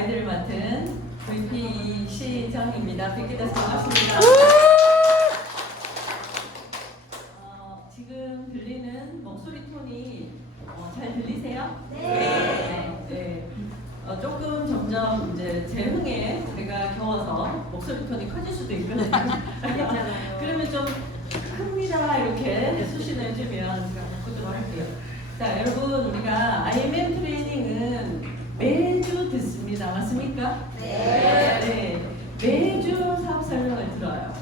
가이드를 맡은 VP 시정입니다. 뵙게 돼서 반갑습니다. 지금 들리는 목소리 톤이 잘 들리세요? 네. 조금 점점 이제 제 흥에 제가 겨워서 목소리 톤이 커질 수도 있거든요. 그러면 좀 큽니다 이렇게 수신을 해주면 제가 바꾸도록 할게요. 자, 여러분 우리가 IMM 트레이닝은 매주 듣습니다. 맞습니까? 네. 매주 사업 설명을 들어요.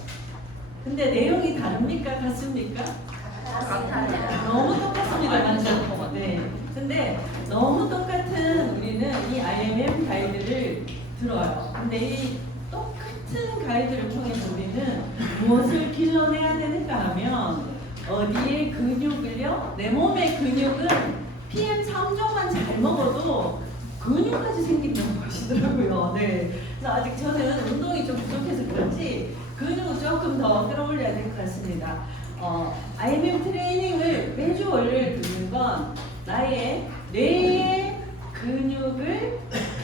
근데 내용이 다릅니까? 같습니까? 너무 똑같습니다. 맞죠? 네. 근데 너무 똑같은 우리는 이 IMM 가이드를 들어요. 근데 이 똑같은 가이드를 통해서 우리는 무엇을 길러내야 되는가 하면 어디에 근육을요? 내 몸의 근육은 PM 3종만 잘 먹어도 근육까지 생긴다는 것이더라고요. 네. 그래서 아직 저는 운동이 좀 부족해서 그런지 근육을 조금 더 끌어올려야 될 것 같습니다. IMM 트레이닝을 매주 월요일 듣는 건 나의 뇌의 근육을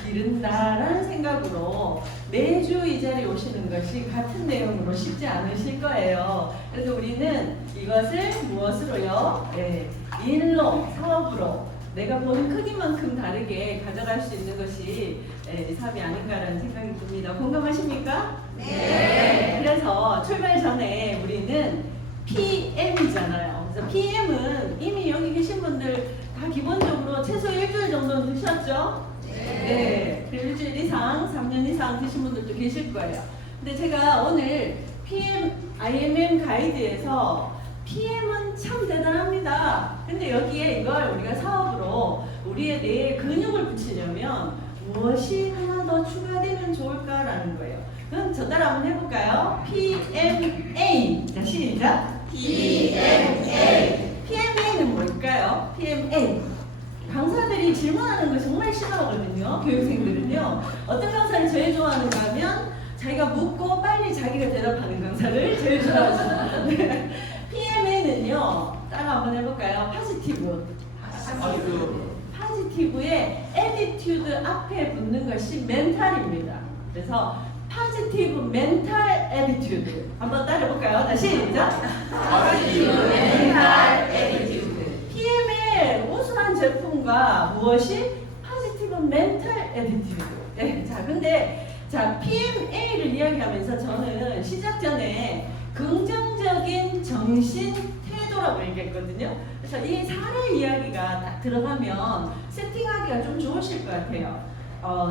기른다라는 생각으로 매주 이 자리에 오시는 것이 같은 내용으로 쉽지 않으실 거예요. 그래서 우리는 이것을 무엇으로요? 네, 일로, 사업으로 내가 보는 크기만큼 다르게 가져갈 수 있는 것이 사업이 아닌가라는 생각이 듭니다. 공감하십니까? 네. 그래서 출발 전에 우리는 PM이잖아요. 그래서 PM은 이미 여기 계신 분들 다 기본적으로 최소 일주일 정도는 드셨죠? 네. 일주일 이상, 3년 이상 드신 분들도 계실 거예요. 근데 제가 오늘 PM, IMM 가이드에서 PM은 참 대단합니다. 근데 여기에 이걸 우리가 사업으로 우리의 뇌에 근육을 붙이려면 무엇이 하나 더 추가되면 좋을까라는 거예요. 그럼 저 따라 한번 해볼까요? PMA. 자, 시작. PMA. PMA는 뭘까요? PMA. 강사들이 질문하는 걸 정말 싫어하거든요. 교육생들은요. 어떤 강사를 제일 좋아하는가 하면 자기가 묻고 빨리 자기가 대답하는 강사를 제일 좋아하시는 PMA는요. 따라 한번 해볼까요? 포지티브. 포지티브의 attitude 앞에 붙는 것이 멘탈입니다. 그래서 포지티브 멘탈 attitude. 한번 따라 해볼까요? 다시 시작. 포지티브 멘탈 attitude. PM의 우수한 제품과 무엇이? 포지티브 멘탈 attitude. 네, 자, 근데 자, PMA를 이야기하면서 저는 시작 전에 긍정적인 정신 태도라고 얘기했거든요. 그래서 이 사례 이야기가 딱 들어가면 세팅하기가 좀 좋으실 것 같아요.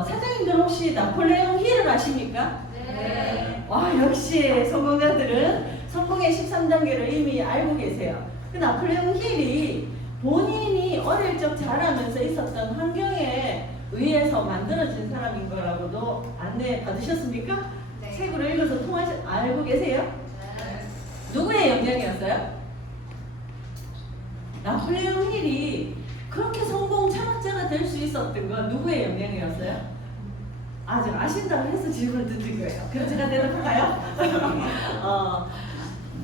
사장님들 혹시 나폴레옹 힐을 아십니까? 네. 와, 역시 성공자들은 성공의 13단계를 이미 알고 계세요. 그 나폴레옹 힐이 본인이 어릴 적 자라면서 있었던 환경에 의해서 만들어진 사람인 거라고도 안내 받으셨습니까? 네. 책으로 읽어서 알고 계세요? 네. 누구의 영향이었어요? 나폴레옹 힐이 그렇게 성공 철학자가 될 수 있었던 건 누구의 영향이었어요? 제가 아신다고 해서 질문을 듣는 거예요. 그럼 제가 대답할까요?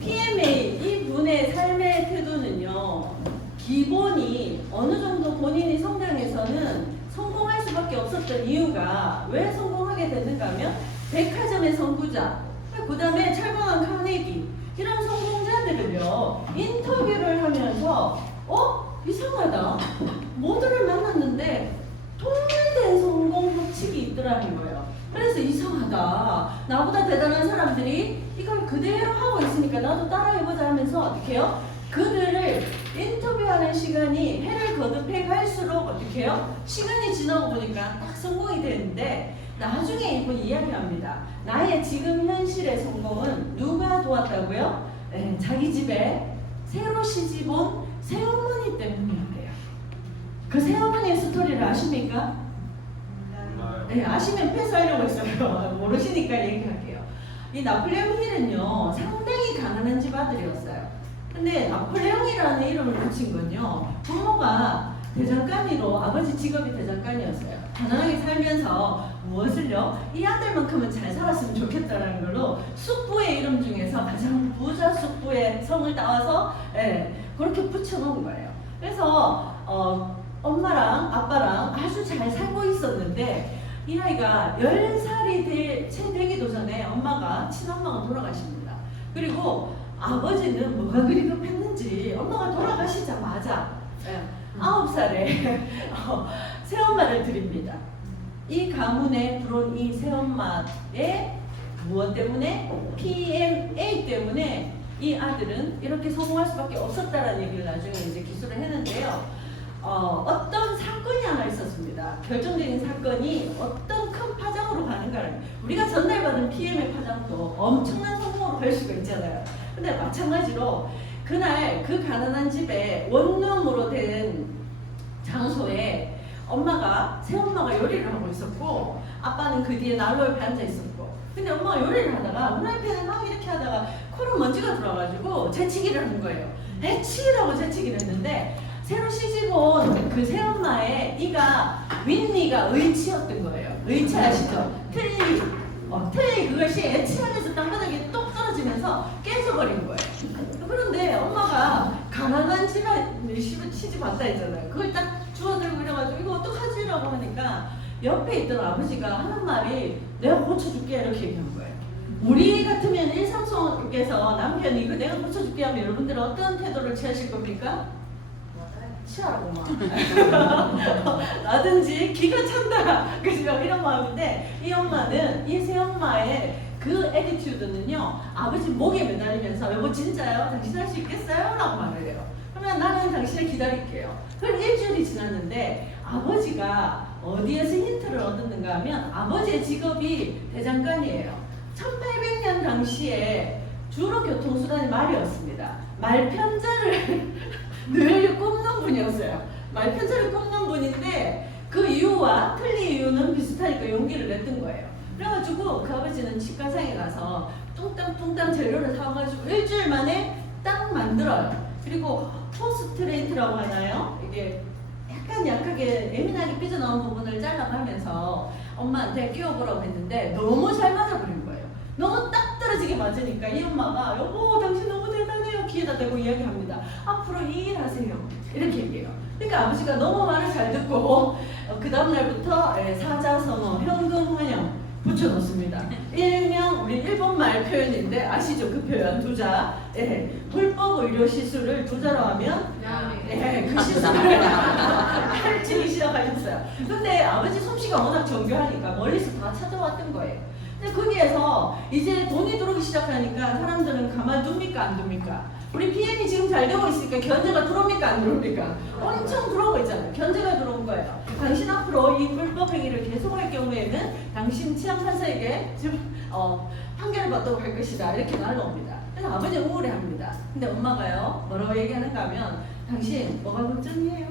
PMA, 이 분의 삶의 태도는요, 기본이 어느 정도 본인이 성장해서는 성공할 수밖에 없었던 이유가 왜 성공하게 됐는가 하면 백화점의 선구자, 그 다음에 철강한 카네기, 이런 성공자들을요, 인터뷰를 하면서 이상하다. 모두를 만났는데 통일된 성공 법칙이 있더라는 거예요. 그래서 이상하다. 나보다 대단한 사람들이 이걸 그대로 하고 있으니까 나도 따라해보자 하면서 어떻게 해요? 그들을 인터뷰하는 시간이 해를 거듭해 갈수록 어떻게 해요? 시간이 지나고 보니까 딱 성공이 되는데 나중에 이분 이야기합니다. 나의 지금 현실의 성공은 누가 도왔다고요? 네, 자기 집에 새로 시집온 새어머니 때문이었대요. 그 새어머니의 스토리를 아십니까? 네, 아시면 패스하려고 했어요. 모르시니까 얘기할게요. 이 나폴레옹 힐은요, 상당히 가난한 집 아들이었어요. 근데 나폴레옹이라는 이름을 붙인 건요, 부모가 대장간이로 아버지 직업이 대장간이었어요. 가난하게 살면서 무엇을요? 이 아들만큼은 잘 살았으면 좋겠다라는 걸로 숙부의 이름 중에서 가장 부자 숙부의 성을 따와서 그렇게 붙여놓은 거예요. 그래서 엄마랑 아빠랑 아주 잘 살고 있었는데 이 아이가 10살이 채 되기도 전에 친엄마가 돌아가십니다. 그리고 아버지는 뭐가 그리 급했는지 엄마가 돌아가시자마자 9살에 새엄마를 드립니다. 이 가문에 들어온 이 새엄마의 무엇 때문에? PMA 때문에 이 아들은 이렇게 성공할 수밖에 없었다라는 얘기를 나중에 이제 기술을 했는데요. 어떤 사건이 하나 있었습니다. 결정적인 사건이 어떤 큰 파장으로 가는가를, 우리가 전날 받은 PM의 파장도 엄청난 성공으로 갈 수가 있잖아요. 근데 마찬가지로 그날 그 가난한 집에 원룸으로 된 장소에 새엄마가 요리를 하고 있었고, 아빠는 그 뒤에 난로 옆에 앉아 있었고, 근데 엄마가 요리를 하다가 프라이팬에 막 이렇게 하다가 코로 먼지가 들어와가지고 재치기를 하는 거예요. 해치라고 재치기를 했는데, 새로 시집온 그 새엄마의 윗니가 의치였던 거예요. 의치 아시죠? 틀니 그것이 애치하면서 땅바닥에 똑 떨어지면서 깨져버린 거예요. 그런데 엄마가 가난한 집에 시집 왔다 했잖아요. 그걸 딱 주워들고 이래가지고 이거 어떡하지라고 하니까 옆에 있던 아버지가 하는 말이 내가 고쳐줄게 이렇게 얘기한 거예요. 우리 같으면 일상속에서 남편이 이거 내가 고쳐줄게 하면 여러분들은 어떤 태도를 취하실 겁니까? 치아라고 막 라든지 기가 찬다 그죠? 이런 마음인데 이 새엄마의 그 애티튜드는요, 아버지 목에 매달리면서 여보 진짜요? 당신 할 수 있겠어요? 라고 말을 해요. 그러면 나는 당신을 기다릴게요. 그럼 일주일이 지났는데 아버지가 어디에서 힌트를 얻었는가 하면 아버지의 직업이 대장간이에요. 1800년 당시에 주로 교통수단이 말이었습니다. 말편자를 늘 꼽는 분이었어요. 말편자를 꼽는 분인데 그 이유와 틀린 이유는 비슷하니까 용기를 냈던 거예요. 그래가지고 그 아버지는 치과상에 가서 뚱땅뚱땅 재료를 사가지고 일주일 만에 딱 만들어요. 그리고 포스트레이트라고 하나요? 이게 약간 약하게 예민하게 삐져나온 부분을 잘라가면서 엄마한테 끼워보라고 했는데 너무 잘 맞아버린 거예요. 너무 딱 떨어지게 맞으니까 이 엄마가 여보 당신 너무 대단해요 귀에다 대고 이야기합니다. 앞으로 이 일 하세요 이렇게 얘기해요. 그러니까 아버지가 너무 말을 잘 듣고 그 다음날부터 사자성어 현금 환영 붙여놓습니다. 일명 우리 일본말 표현인데 아시죠? 그 표현 두자. 불법 의료 시술을 두자로 하면 그 시술을 펼치기 시작하셨어요. 근데 아버지 솜씨가 워낙 정교하니까 멀리서 다 찾아왔던 거예요. 근데 거기에서 이제 돈이 들어오기 시작하니까 사람들은 가만둡니까 안 둡니까? 우리 PM이 지금 잘 되고 있으니까 견제가 들어옵니까 안 들어옵니까? 엄청 들어오고 있잖아요. 견제가 들어온 거예요. 당신 앞으로 이 불법 행위를 계속할 경우에는 당신 치안판사에게 지금 판결을 받도록 할 것이다 이렇게 날라옵니다. 그래서 아버지는 우울해합니다. 근데 엄마가요 뭐라고 얘기하는가 하면 당신 뭐가 걱정이에요?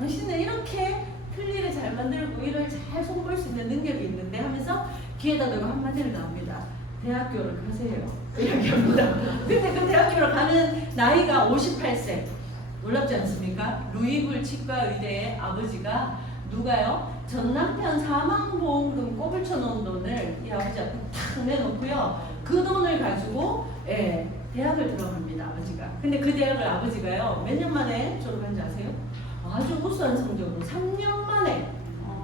당신은 이렇게 틀니를 잘 만들고 일을 잘 손볼 수 있는 능력이 있는데 하면서 귀에다 대고 한마디를 나옵니다. 대학교를 가세요. 이야기합니다. 근데 그 대학교를 가는 나이가 58세. 놀랍지 않습니까? 루이불 치과의대의 아버지가 누가요? 전 남편 사망보험금 꼽을 쳐놓은 돈을 이 아버지한테 탁 내놓고요. 그 돈을 가지고 대학을 들어갑니다. 아버지가. 근데 그 대학을 아버지가요. 몇 년 만에 졸업한지 아세요? 아주 우수한 성적으로 3년 만에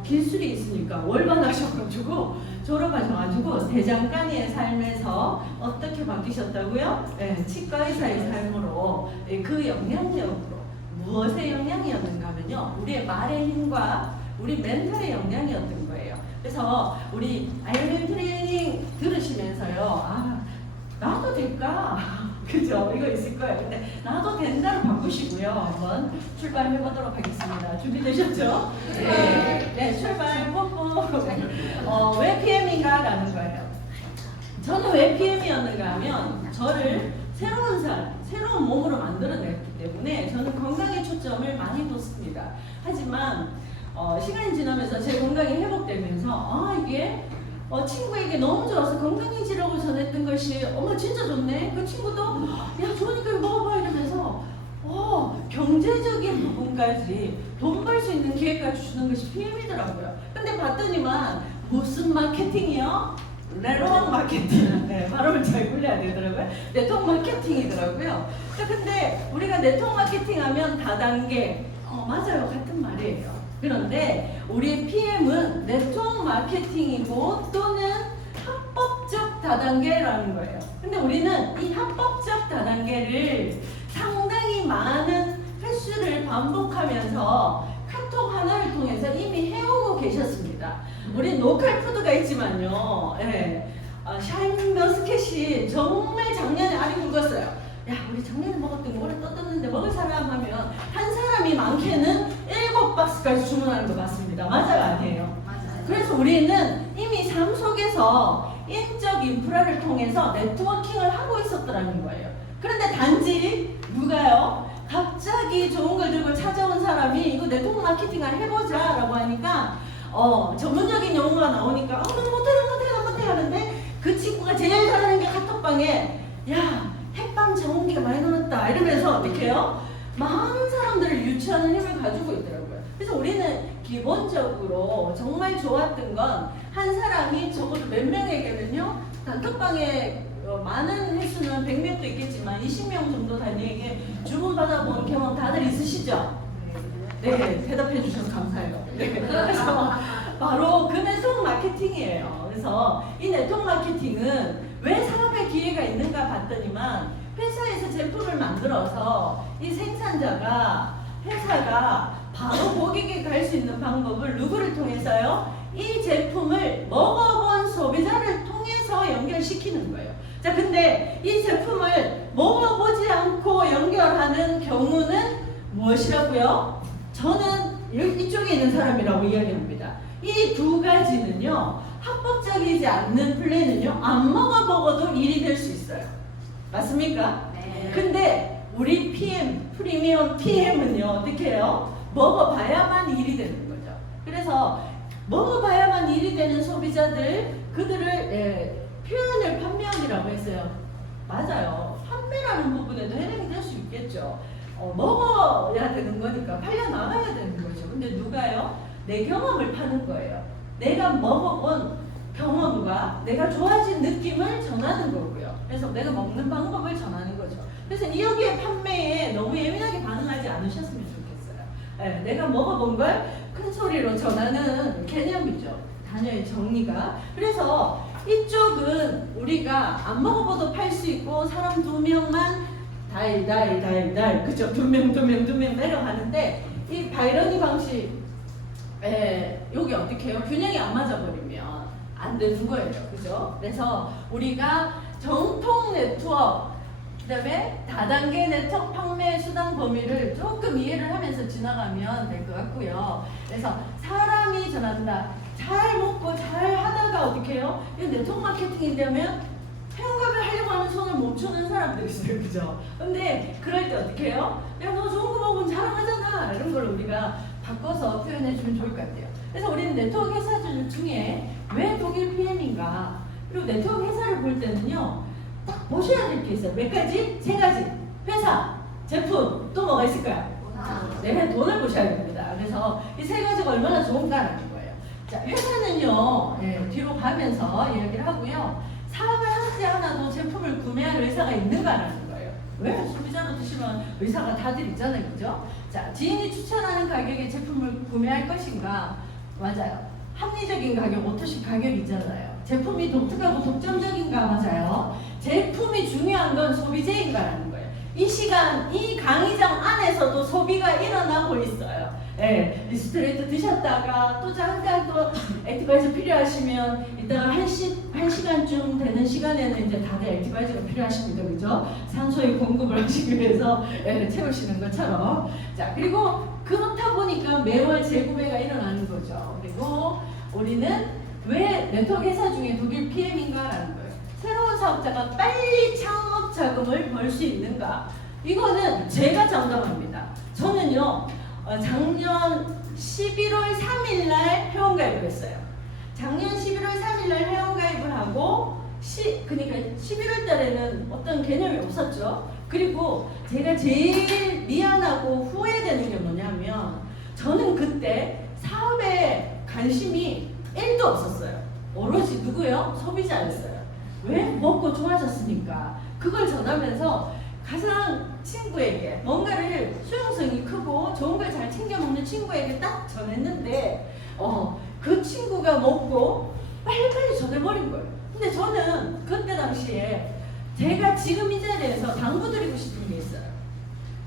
기술이 있으니까 월반하셔가지고 졸업하셔가지고 대장간이의 삶에서 어떻게 바뀌셨다고요? 치과의사의 삶으로 그 영향력으로 무엇의 영향이었는가 하면요 우리의 말의 힘과 우리 멘탈의 영향이었던 거예요. 그래서 우리 ILM 트레이닝 들으시면서요 나도 될까? 그죠? 이거 있을 거예요. 근데 나도 된다로 바꾸시고요. 한번 출발해 보도록 하겠습니다. 준비되셨죠? 네, 출발 뽀뽀. 왜 PM인가? 라는 거예요. 저는 왜 PM이었는가 하면 저를 새로운 몸으로 만들어냈기 때문에 저는 건강에 초점을 많이 뒀습니다. 하지만 시간이 지나면서 제 건강이 회복되면서 이게 친구에게 너무 좋아서 건강해지라고 전했던 것이 어머 진짜 좋네. 그 친구도 야 좋으니까 이거 먹어봐 이러면서 경제적인 부분까지 돈 벌 수 있는 기회까지 주는 것이 PM이더라고요. 근데 봤더니만 무슨 마케팅이요? 네트워크 마케팅. 네, 발음을 잘 굴려야 되더라고요. 네트워크 마케팅이더라고요. 근데 우리가 네트워크 마케팅 하면 다단계 맞아요. 같은 말이에요. 그런데 우리 PM은 네트워크 마케팅이고 또는 합법적 다단계라는 거예요. 근데 우리는 이 합법적 다단계를 상당히 많은 횟수를 반복하면서 카톡 하나를 통해서 이미 해오고 계셨습니다. 우리 로컬 푸드가 있지만요. 예. 샤인머스켓이 정말 작년에 알이 굵었어요. 야, 우리 작년에 먹었던 거 올해 떴는데 먹을 사람 하면 한 사람이 많게는 7박스까지 주문하는 거 맞습니다. 맞아요, 아니에요? 맞아요. 그래서 우리는 이미 삶 속에서 인적 인프라를 통해서 네트워킹을 하고 있었더라는 거예요. 그런데 단지 누가요? 갑자기 좋은 걸 들고 찾아온 사람이 이거 네트워크 마케팅을 해보자 라고 하니까 전문적인 용어가 나오니까 나 못해 하는데 그 친구가 제일 잘하는 게 카톡방에 야 핵방 전기가 많이 늘었다 이러면서 어떻게 해요? 많은 사람들을 유치하는 힘을 가지고 있더라고요. 그래서 우리는 기본적으로 정말 좋았던 건 한 사람이 적어도 몇 명에게는요 단톡방에 많은 횟수는 100명도 있겠지만 20명 정도 단위에게 주문 받아본 경험 다들 있으시죠? 네, 대답해 주셔서 감사해요. 네, 그래서 바로 그 네트워크 마케팅이에요. 그래서 이 네트워크 마케팅은 왜 사업의 기회가 있는가 봤더니만 회사에서 제품을 만들어서 이 생산자가 회사가 바로 고객에게 갈 수 있는 방법을 누구를 통해서요? 이 제품을 먹어본 소비자를 통해서 연결시키는 거예요. 자, 근데 이 제품을 먹어보지 않고 연결하는 경우는 무엇이라고요? 저는 이쪽에 있는 사람이라고 이야기합니다. 이 두 가지는요, 합법적이지 않는 플랜은요, 안 먹어보고도 일이 될 수 있어요. 맞습니까? 네. 근데 우리 PM, 프리미엄 PM은요, 어떻게 해요? 먹어봐야만 일이 되는 거죠. 그래서 먹어봐야만 일이 되는 소비자들, 그들을 표현을 판매형이라고 했어요. 맞아요. 판매라는 부분에도 해당이 될 수 있겠죠. 먹어야 되는 거니까 팔려나가야 되는 거죠. 근데 누가요? 내 경험을 파는 거예요. 내가 먹어본 경험과 내가 좋아진 느낌을 전하는 거고요. 그래서 내가 먹는 방법을 전하는 거죠. 그래서 여기에 판매에 너무 예민하게 반응하지 않으셨으면 좋겠어요. 내가 먹어본 걸 큰 소리로 전하는 개념이죠. 단어의 정의가. 그래서 이쪽은 우리가 안 먹어봐도 팔 수 있고 사람 2명만 달 그죠? 2명 내려가는데 이 바이러니 방식 여기 어떻게 해요? 균형이 안 맞아버리면 안 되는 거예요. 그죠? 그래서 우리가 정통 네트워크 그 다음에 다단계 네트워크 판매 수단 범위를 조금 이해를 하면서 지나가면 될 것 같고요. 그래서 사람이 전한다. 잘 먹고 잘 하다가 어떻게 해요? 이 네트워크 마케팅인데면 회원가입을 하려고 하면 손을 못 쳐는 사람들이 있어요. 그죠? 근데 그럴 때 어떻게 해요? 야, 너 좋은 거 먹으면 자랑하잖아. 이런 걸 우리가 바꿔서 표현해주면 좋을 것 같아요. 그래서 우리는 네트워크 회사들 중에 왜 독일 PM인가? 그리고 네트워크 회사를 볼 때는요. 딱 보셔야 될 게 있어요. 몇 가지? 3가지. 회사, 제품, 또 뭐가 있을까요? 네, 돈을 보셔야 됩니다. 그래서 이 3가지가 얼마나 좋은가라는 거예요. 자, 회사는요, 뒤로 가면서 이야기를 하고요. 사업을 하지 않아도 제품을 구매할 의사가 있는가라는 거예요. 왜? 소비자로 드시면 의사가 다들 있잖아요. 그죠? 자, 지인이 추천하는 가격에 제품을 구매할 것인가? 맞아요. 합리적인 가격, 오토식 가격이 있잖아요. 제품이 독특하고 독점적인가? 맞아요. 제품이 중요한 건 소비재인가라는 거예요. 이 시간, 이 강의장 안에서도 소비가 일어나고 있어요. 리스트레이트 드셨다가 또 잠깐 또 액티바이저 필요하시면 이따가 한 시간쯤 되는 시간에는 이제 다들 액티바이저가 필요하십니다. 그죠? 산소의 공급을 하시기 위해서 채우시는 것처럼. 자, 그리고 그렇다 보니까 매월 재구매가 일어나는 거죠. 그리고 우리는 왜 네트워크 회사 중에 독일 PM인가라는 거예요. 새로운 사업자가 빨리 창업 자금을 벌 수 있는가? 이거는 제가 장담합니다. 저는요, 작년 11월 3일 날 회원가입을 했어요. 작년 11월 3일 날 회원가입을 하고 그러니까 11월 달에는 어떤 개념이 없었죠. 그리고 제가 제일 미안하고 후회되는 게 뭐냐면 저는 그때 사업에 관심이 1도 없었어요. 오로지 누구요? 소비자였어요. 왜? 먹고 좋아졌으니까. 그걸 전하면서 가장 친구에게 뭔가를 수용성이 크고 좋은 걸 잘 챙겨 먹는 친구에게 딱 전했는데 그 친구가 먹고 빨리빨리 전해버린 거예요. 근데 저는 그때 당시에 제가 지금 이 자리에서 당부드리고 싶은 게 있어요.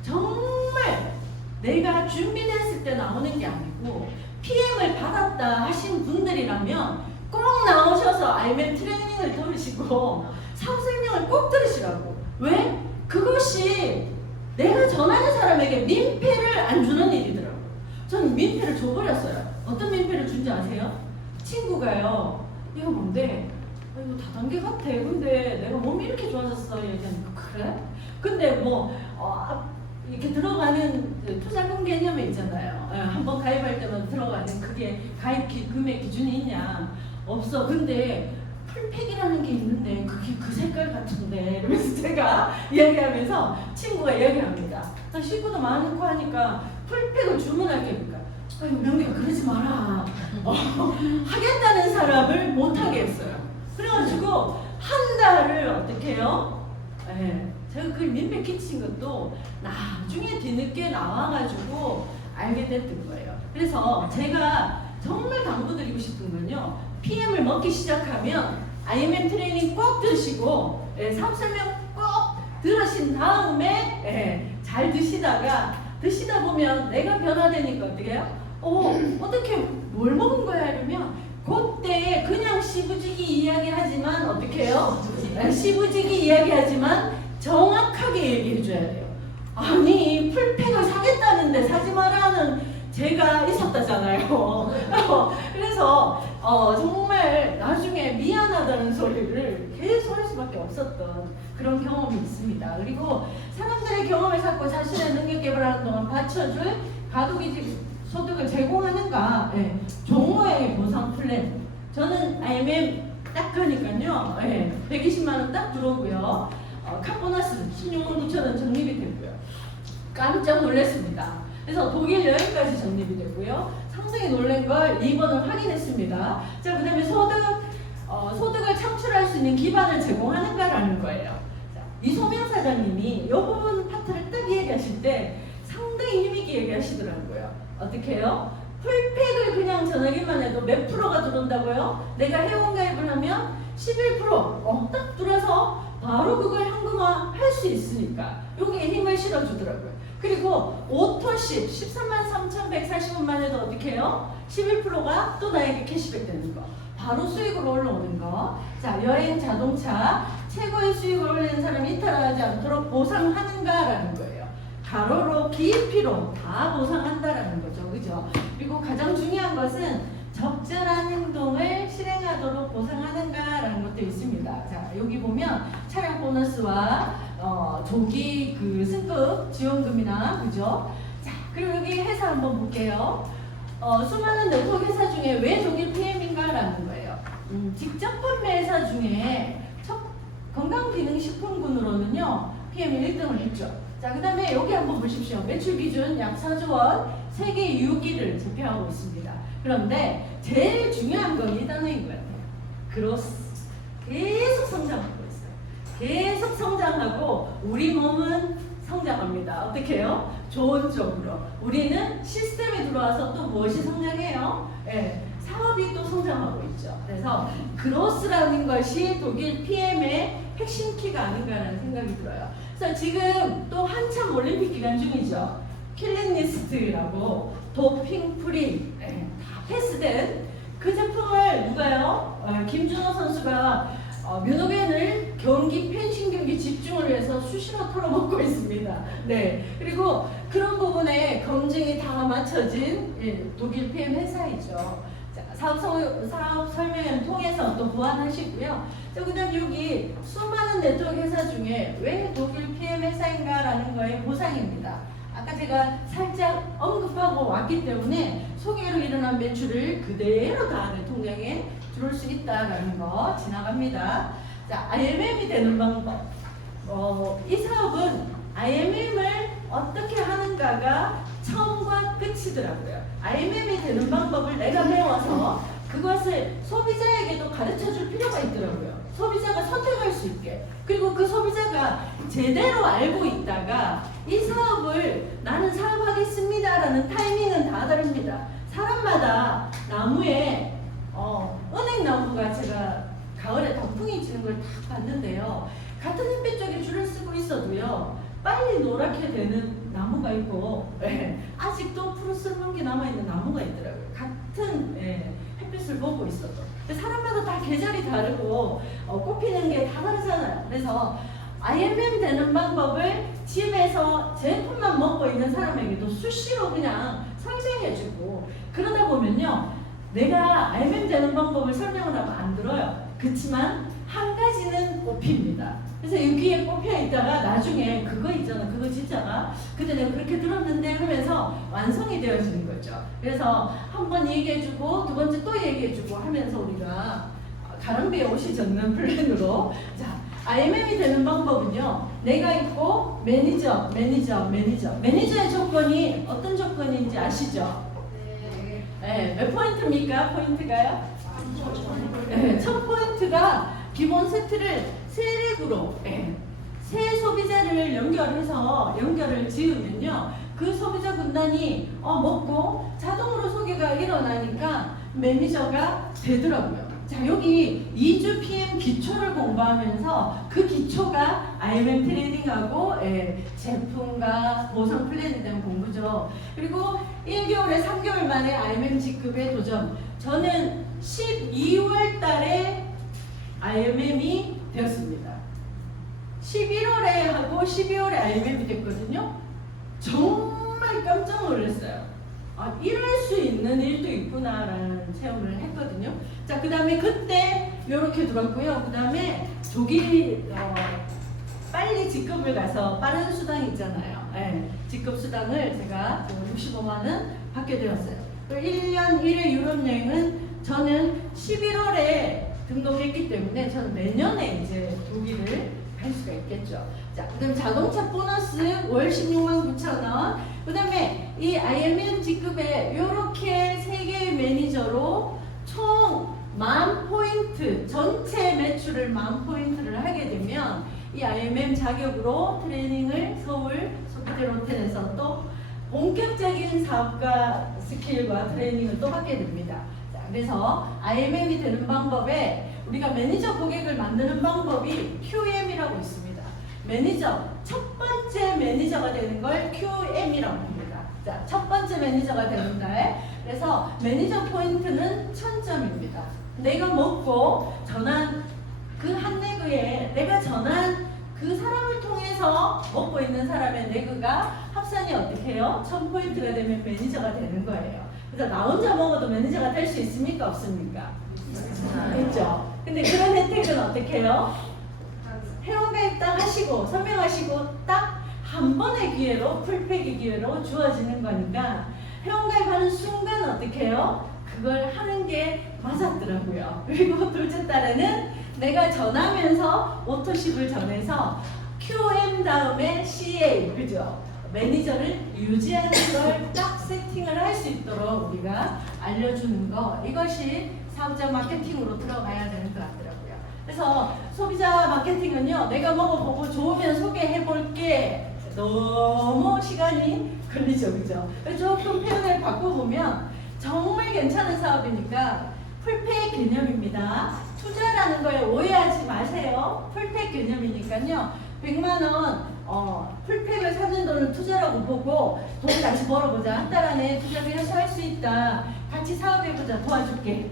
정말 내가 준비됐을 때 나오는 게 아니고 PM을 받았다 하신 분들이라면 꼭 나오셔서 IMM 트레이닝을 들으시고 사업 설명을 꼭 들으시라고. 왜? 그것이 내가 전하는 사람에게 민폐를 안 주는 일이더라고요. 저는 민폐를 줘버렸어요. 어떤 민폐를 준지 아세요? 친구가요, 이거 뭔데? 이거 다단계 같아. 근데 내가 몸이 이렇게 좋아졌어. 얘기하니까 그래? 근데 이렇게 들어가는 그 투자금 개념이 있잖아요. 한번 가입할 때마다 들어가는 그게 가입 금액 기준이 있냐? 없어. 근데 풀팩이라는 게 있는데 그게 그 색깔 같은데 이러면서 제가 이야기하면서 친구가 이야기합니다. 식구도 많고 하니까 풀팩을 주문할게니까 명기가 그러지 마라. 하겠다는 사람을 못하게 했어요. 그래가지고 한 달을 어떻게 해요? 제가 그 민폐 끼친 것도 나중에 뒤늦게 나와가지고 알게 됐던 거예요. 그래서 제가 정말 당부드리고 싶은 건요, PM을 먹기 시작하면 IMM 트레이닝 꼭 들으시고 사업 설명 꼭 들으신 다음에 잘 드시다 보면 내가 변화되니까 어떻게 해요? 어떻게 뭘 먹은 거야? 이러면 그때 그냥 시부지기 이야기하지만 어떻게 해요? 시부지기 이야기하지만 정확하게 얘기해줘야 돼요. 아니 풀팩을 사겠다는데 사지 말라는 제가 있었다잖아요. 그래서 정말 나중에 미안하다는 소리를 계속 할 수밖에 없었던 그런 경험이 있습니다. 그리고 사람들의 경험을 찾고 자신의 능력 개발하는 동안 받쳐줄 가독이 소득을 제공하는가? 종모의 보상 플랜. 저는 IMM 딱 가니까요, 120만 원 딱 들어오고요. 카보너스 16만 9천 원 적립이 됐고요. 깜짝 놀랐습니다. 그래서 독일 여행까지 적립이 됐고요. 상당히 놀란 걸 이번을 확인했습니다. 자, 그 다음에 소득을 창출할 수 있는 기반을 제공하는가라는 거예요. 자, 이소명 사장님이 이 부분 파트를 딱 얘기하실 때 상당히 힘있게 얘기하시더라고요. 어떻게 해요? 풀팩을 그냥 전하기만 해도 몇 프로가 들어온다고요? 내가 회원가입을 하면 11% 딱 들어서 바로 그걸 현금화 할 수 있으니까 여기에 힘을 실어주더라고요. 그리고 오토십 13만 3,140원만 해도 어떻게 해요? 11%가 또 나에게 캐시백 되는 거. 바로 수익으로 올라오는 거. 자, 여행 자동차 최고의 수익을 올리는 사람이 이탈하지 않도록 보상하는가라는 거예요. 가로로 기피로 다 보상한다라는 거죠. 그죠? 그리고 가장 중요한 것은 적절한 행동을 실행하도록 보상하는가라는 것도 있습니다. 자, 여기 보면 차량 보너스와 조기 그 승급 지원금이나 그죠? 자, 그리고 여기 회사 한번 볼게요. 수많은 네트워크 회사 중에 왜 독일 PM인가라는 거예요. 직접 판매 회사 중에 건강기능식품군으로는요 PM이 1등을 했죠. 자, 그 다음에 여기 한번 보십시오. 매출 기준 약 4조 원, 세계 6위를 제패하고 있습니다. 그런데 제일 중요한 건 이 단어인 것 같아요. 그로스. 계속 성장하고 있어요. 계속 성장하고 우리 몸은 성장합니다. 어떻게 해요? 좋은 쪽으로. 우리는 시스템에 들어와서 또 무엇이 성장해요? 사업이 또 성장하고 있죠. 그래서 그로스라는 것이 독일 PM의 핵심 키가 아닌가라는 생각이 들어요. 그래서 지금 또 한참 올림픽 기간 중이죠. 킬린리스트라고 도핑 프리 다 패스된 그 제품을 누가요? 김준호 선수가 뮌헨을 경기 펜싱 경기 집중을 위해서 수시로 털어먹고 있습니다. 네, 그리고 그런 부분에 검증이 다 맞춰진 독일 PM 회사이죠. 자, 사업 설명을 통해서 또 보완하시고요. 자, 그다음 여기 수많은 네트워크 회사 중에 왜 독일 PM 회사인가라는 거의 보상입니다. 아까 제가 살짝 언급하고 왔기 때문에 소개로 일어난 매출을 그대로 다 내 통장에 들어올 수 있다라는 거 지나갑니다. 자, IMM이 되는 방법. 이 사업은 IMM을 어떻게 하는가가 처음과 끝이더라고요. IMM이 되는 방법을 내가 배워서 그것을 소비자에게도 가르쳐 줄 필요가 있더라고요. 소비자가 선택할 수 있게. 그리고 그 소비자가 제대로 알고 있다가 이 사업을 나는 사업하겠습니다라는 타이밍은 다 다릅니다. 사람마다 나무에 은행나무가 제가 가을에 단풍이 지는 걸 다 봤는데요. 같은 햇빛 쪽에 줄을 쓰고 있어도요. 빨리 노랗게 되는 나무가 있고 아직도 푸르스름한 게 남아있는 나무가 있더라고요. 같은 햇빛을 보고 있어도. 사람마다 다 계절이 다르고 꽃 피는 게 다 다르잖아요. 그래서 IMM 되는 방법을 집에서 제품만 먹고 있는 사람에게도 수시로 그냥 설명해주고 그러다 보면요. 내가 IMM 되는 방법을 설명을 하면 안 들어요. 그렇지만 한 가지는 꼽힙니다. 그래서 여기에 꼽혀 있다가 나중에 그거 있잖아. 그거 진짜가 그때 내가 그렇게 들었는데 하면서 완성이 되어지는 거죠. 그래서 한 번 얘기해주고 두 번째 또 얘기해주고 하면서 우리가 가랑비에 옷이 젖는 플랜으로 자 IMM이 되는 방법은요. 내가 있고 매니저의 조건이 어떤 조건인지 아시죠? 네. 몇 포인트입니까? 포인트가요? 네, 첫 포인트가 기본 세트를 세력으로 세 소비자를 연결을 지으면요. 그 소비자 군단이 먹고 자동으로 소개가 일어나니까 매니저가 되더라고요. 자, 여기 2주 PM 기초를 공부하면서 그 기초가 IMM 트레이닝하고 제품과 보상 플랜에 대한 공부죠. 그리고 1개월에 3개월 만에 IMM 직급에 도전. 저는 12월 달에 IMM이 되었습니다. 11월에 하고 12월에 IMM이 됐거든요. 정말 깜짝 놀랐어요. 이럴 수 있는 일도 있구나라는 체험을 했거든요. 자, 그 다음에 그때 이렇게 들었고요. 그 다음에 빨리 직급을 가서 빠른 수당 있잖아요. 직급 수당을 제가 65만원 받게 되었어요. 1년 1회 유럽 여행은 저는 11월에 등록했기 때문에 저는 내년에 이제 독일을 갈 수가 있겠죠. 자, 그 다음에 자동차 보너스 월 16만 9천원. 그 다음에 이 IMM 직급에 이렇게 3개의 매니저로 총 10,000포인트, 전체 매출을 10,000포인트를 하게 되면 이 IMM 자격으로 트레이닝을 서울 소피텔 호텔에서 또 본격적인 사업가 스킬과 트레이닝을 또 받게 됩니다. 자, 그래서 IMM이 되는 방법에 우리가 매니저 고객을 만드는 방법이 QM이라고 있습니다. 매니저, 첫 번째 매니저가 되는 걸 QM이라고 합니다. 자, 첫 번째 매니저가 되는 날. 그래서 매니저 포인트는 1000점입니다. 내가 먹고 전한 그 한 내그에 내가 전한 그 사람을 통해서 먹고 있는 사람의 내그가 합산이 어떻게 해요? 1000포인트가 되면 매니저가 되는 거예요. 그래서 나 혼자 먹어도 매니저가 될 수 있습니까? 없습니까? 있죠. 근데 그런 혜택은 어떻게 해요? 회원가입 딱 하시고 설명하시고 딱 한 번의 기회로 풀팩의 기회로 주어지는 거니까 회원가입하는 순간 어떻게 해요? 그걸 하는 게 맞았더라고요. 그리고 둘째 달에는 내가 전하면서 오토십을 전해서 QM 다음에 CA, 그죠? 매니저를 유지하는 걸 딱 세팅을 할 수 있도록 우리가 알려주는 거, 이것이 사업자 마케팅으로 들어가야 되는 것 같더라고요. 그래서 소비자 마케팅은요, 내가 먹어보고 좋으면 소개해볼게. 너무 시간이 걸리죠, 그죠? 조금 표현을 바꿔보면 정말 괜찮은 사업이니까 풀페이 개념입니다. 투자라는 거에 오해하지 마세요. 풀팩 개념이니까요. 100만원 풀팩을 사는 돈을 투자라고 보고 돈 같이 벌어보자. 한 달 안에 투자를 해서 할 수 있다. 같이 사업해보자. 도와줄게.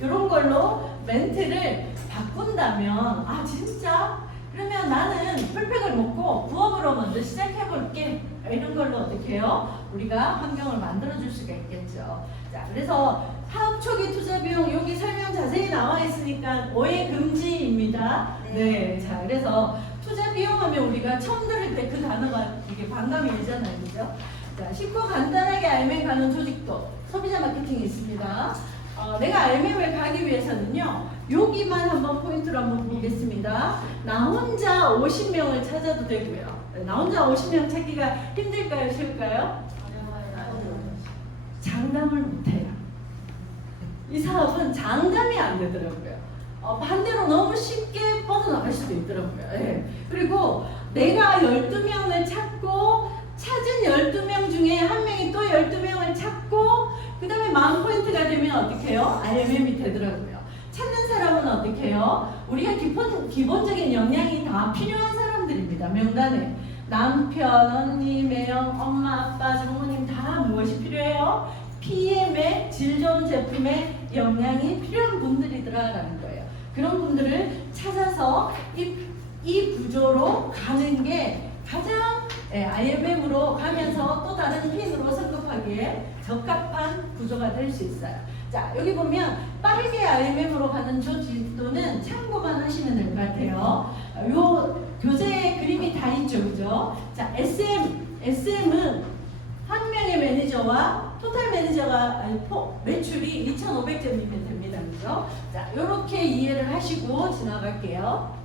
이런 걸로 멘트를 바꾼다면 진짜? 그러면 나는 풀팩을 먹고 부업으로 먼저 시작해볼게. 이런 걸로 어떻게 해요? 우리가 환경을 만들어줄 수가 있겠죠. 자, 그래서 사업 초기 투자 비용 여기 설명 자세히 나와 있으니까 오해 금지입니다. 네, 자, 그래서 투자 비용 하면 우리가 처음 들을 때 그 단어가 이게 반감이 되잖아요, 그죠? 자, 쉽고 간단하게 IMM 가는 조직도 소비자 마케팅이 있습니다. 내가 IMM을 가기 위해서는요, 여기만 한번 포인트로 한번 보겠습니다. 나 혼자 50명을 찾아도 되고요. 나 혼자 50명 찾기가 힘들까요, 쉬울까요? 장담을 못해요. 이 사업은 장담이 안 되더라고요. 반대로 너무 쉽게 뻗어나갈 수도 있더라고요. 예. 그리고 내가 12명을 찾고 찾은 12명 중에 한 명이 또 12명을 찾고 그 다음에 마음 포인트가 되면 어떻게 해요? RMM이 되더라고요. 찾는 사람은 어떻게 해요? 우리가 기본적인 역량이 다 필요한 사람들입니다. 명단에 남편, 언니, 매형, 엄마, 아빠, 장모님 다 무엇이 필요해요? PM의 질 좋은 제품의 역량이 필요한 분들이더라라는 거예요. 그런 분들을 찾아서 이 구조로 가는 게 가장 IMM으로 가면서 또 다른 핀으로 성급하기에 적합한 구조가 될 수 있어요. 자, 여기 보면 빠르게 IMM으로 가는 저 지도는 참고만 하시면 될 것 같아요. 요 교재에 그림이 다 있죠, 그죠? 자, SM은 한 명의 매니저와 토탈 매니저가 매출이 2,500점이면 됩니다, 그죠? 자, 요렇게 이해를 하시고 지나갈게요.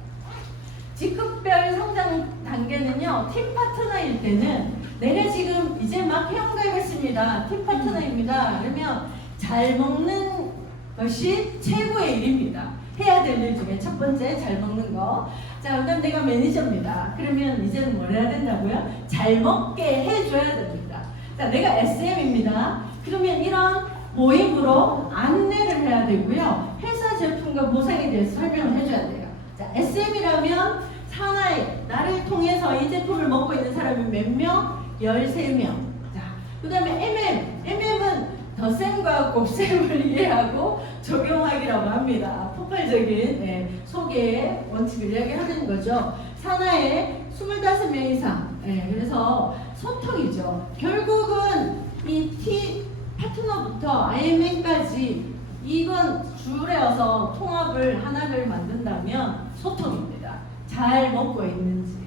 직급별 성장 단계는요, 팀 파트너일 때는 내가 지금 이제 막 회원가입했습니다. 팀 파트너입니다. 그러면 잘 먹는 것이 최고의 일입니다. 해야 될 일 중에 첫 번째 잘 먹는 거. 자, 그다음 내가 매니저입니다. 그러면 이제는 뭘 해야 된다고요? 잘 먹게 해줘야 됩니다. 자, 내가 SM입니다. 그러면 이런 모임으로 안내를 해야 되고요. 회사 제품과 보상에 대해서 설명을 해줘야 돼요. 자, SM이라면 사나이, 나를 통해서 이 제품을 먹고 있는 사람이 몇 명? 13명. 자, 그 다음에 MM은 덧셈과 곱셈을 이해하고 적용하기라고 합니다. 폭발적인 소개의 원칙을 이야기하는 거죠. 산하에 25명 이상. 그래서 소통이죠. 결국은 이 T 파트너부터 IMM까지 이건 줄여서 통합을 하나를 만든다면 소통입니다. 잘 먹고 있는지,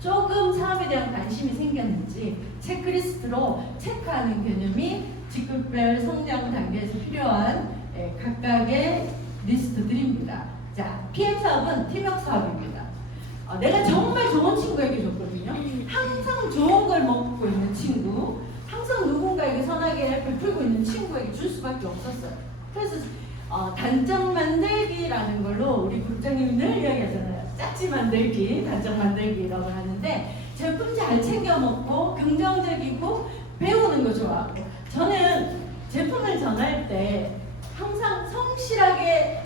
조금 사업에 대한 관심이 생겼는지 체크리스트로 체크하는 개념이 직급별 성장 단계에서 필요한 각각의 리스트들입니다. 자, PM 사업은 팀워크 사업입니다. 내가 정말 좋은 친구에게 줬거든요. 항상 좋은 걸 먹고 있는 친구, 항상 누군가에게 선하게 베풀고 있는 친구에게 줄 수밖에 없었어요. 그래서 단점 만들기라는 걸로 우리 국장님이 늘 이야기하잖아요. 짝지 만들기, 단점 만들기라고 하는데 제품 잘 챙겨 먹고 긍정적이고 배우는 거 좋아하고, 저는 제품을 전할 때 항상 성실하게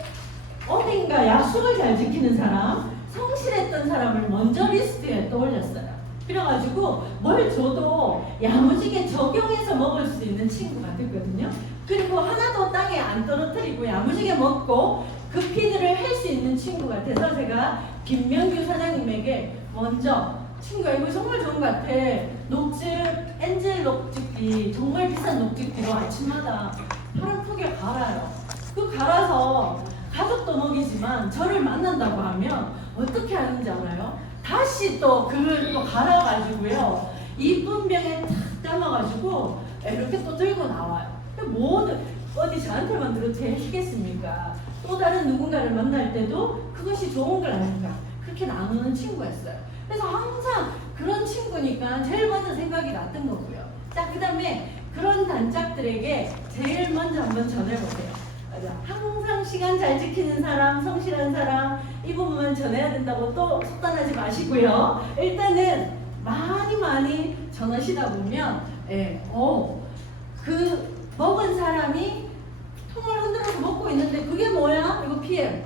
어딘가 약속을 잘 지키는 사람, 성실했던 사람을 먼저 리스트에 떠올렸어요. 그래가지고 뭘 줘도 야무지게 적용해서 먹을 수 있는 친구가 됐거든요. 그리고 하나도 땅에 안 떨어뜨리고 야무지게 먹고 그 피드를 할 수 있는 친구가 돼서 제가 김명규 사장님에게 먼저 친구야 이거 정말 좋은 것 같아. 녹즙, 엔젤 녹즙기 정말 비싼 녹즙기로 아침마다 파란 톡에 갈아요. 그 갈아서 가족도 먹이지만 저를 만난다고 하면 어떻게 하는지 알아요? 다시 또 그걸 또 갈아가지고요. 이쁜 병에 탁 담아가지고 이렇게 또 들고 나와요. 뭐든 어디 저한테만 그렇게 하시겠습니까? 또 다른 누군가를 만날 때도 그것이 좋은 걸 아닌가 그렇게 나누는 친구였어요. 그래서 항상 그런 친구니까 제일 먼저 생각이 났던 거고요. 자, 그 다음에 그런 단짝들에게 제일 먼저 한번 전해보세요. 맞아. 항상 시간 잘 지키는 사람, 성실한 사람 이 부분만 전해야 된다고 또 속단하지 마시고요. 일단은 많이 전하시다 보면 그 먹은 사람이 통을 흔들어서 먹고 있는데 그게 뭐야? 이거 PM.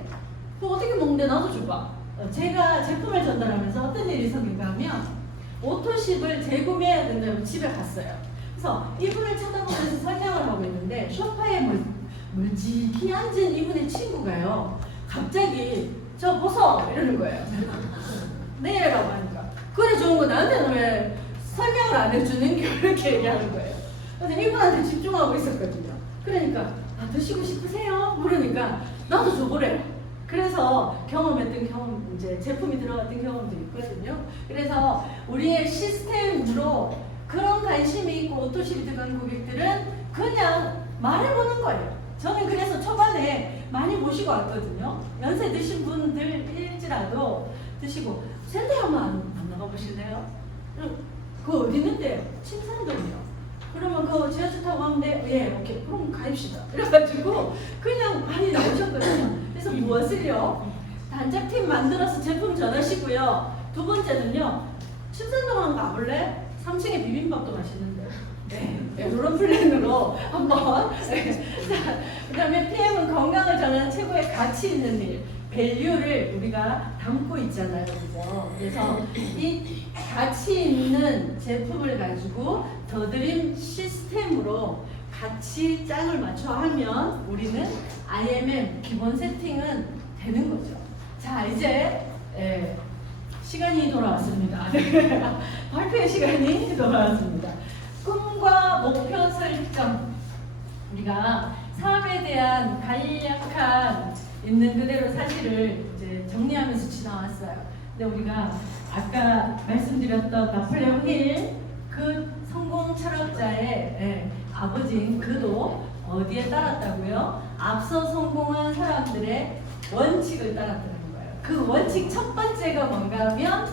그거 어떻게 먹는데 나도 줘봐. 제가 제품을 전달하면서 어떤 일이 생긴가 하면 오토십을 재구매해야 된다고 집에 갔어요. 그래서 이분을 쳐다보면서 설명을 하고 있는데 소파에 멀찍이 앉은 이분의 친구가요. 갑자기 저 벗어 이러는 거예요. 네 라고 하니까 그래 좋은 거 나한테는 왜 설명을 안 해주는 게 이렇게 얘기하는 거예요. 그래서 이분한테 집중하고 있었거든요. 그러니까 드시고 싶으세요? 물으니까 나도 줘보래요. 그래서 경험했던 경험, 이제 제품이 들어갔던 경험도 있거든요. 그래서 우리의 시스템으로 그런 관심이 있고 오토십이 들어간 고객들은 그냥 말해보는 거예요. 저는 그래서 초반에 많이 모시고 왔거든요. 연세 드신 분들일지라도 드시고 센터 한번 안 나가보실래요? 그거 어디 있는데요? 침산동이요. 그러면 그 지하철 타고 가면 돼? 예, 오케이. 그럼 가입시다. 그래가지고 그냥 많이 나오셨거든요. 그래서 무엇을요? 단짝팀 만들어서 제품 전하시고요. 두 번째는요. 신선동안 가볼래? 3층에 비빔밥도 맛있는데. 네, 이런 플랜으로 한번. 자, 그 다음에 PM은 건강을 전하는 최고의 가치 있는 일, 밸류를 우리가 담고 있잖아요. 그죠? 그래서 이 가치 있는 제품을 가지고 더드림 시스템으로 같이 짝을 맞춰 하면 우리는 IMM 기본 세팅은 되는 거죠. 자, 이제 시간이 돌아왔습니다. 발표의 시간이 돌아왔습니다. 꿈과 목표 설정. 우리가 사업에 대한 간략한 있는 그대로 사실을 이제 정리하면서 지나왔어요. 근데 우리가 아까 말씀드렸던 나폴레옹 힐 그 성공 철학자의 아버지인 그도 어디에 따랐다고요? 앞서 성공한 사람들의 원칙을 따랐다는 거예요. 그 원칙 첫 번째가 뭔가 하면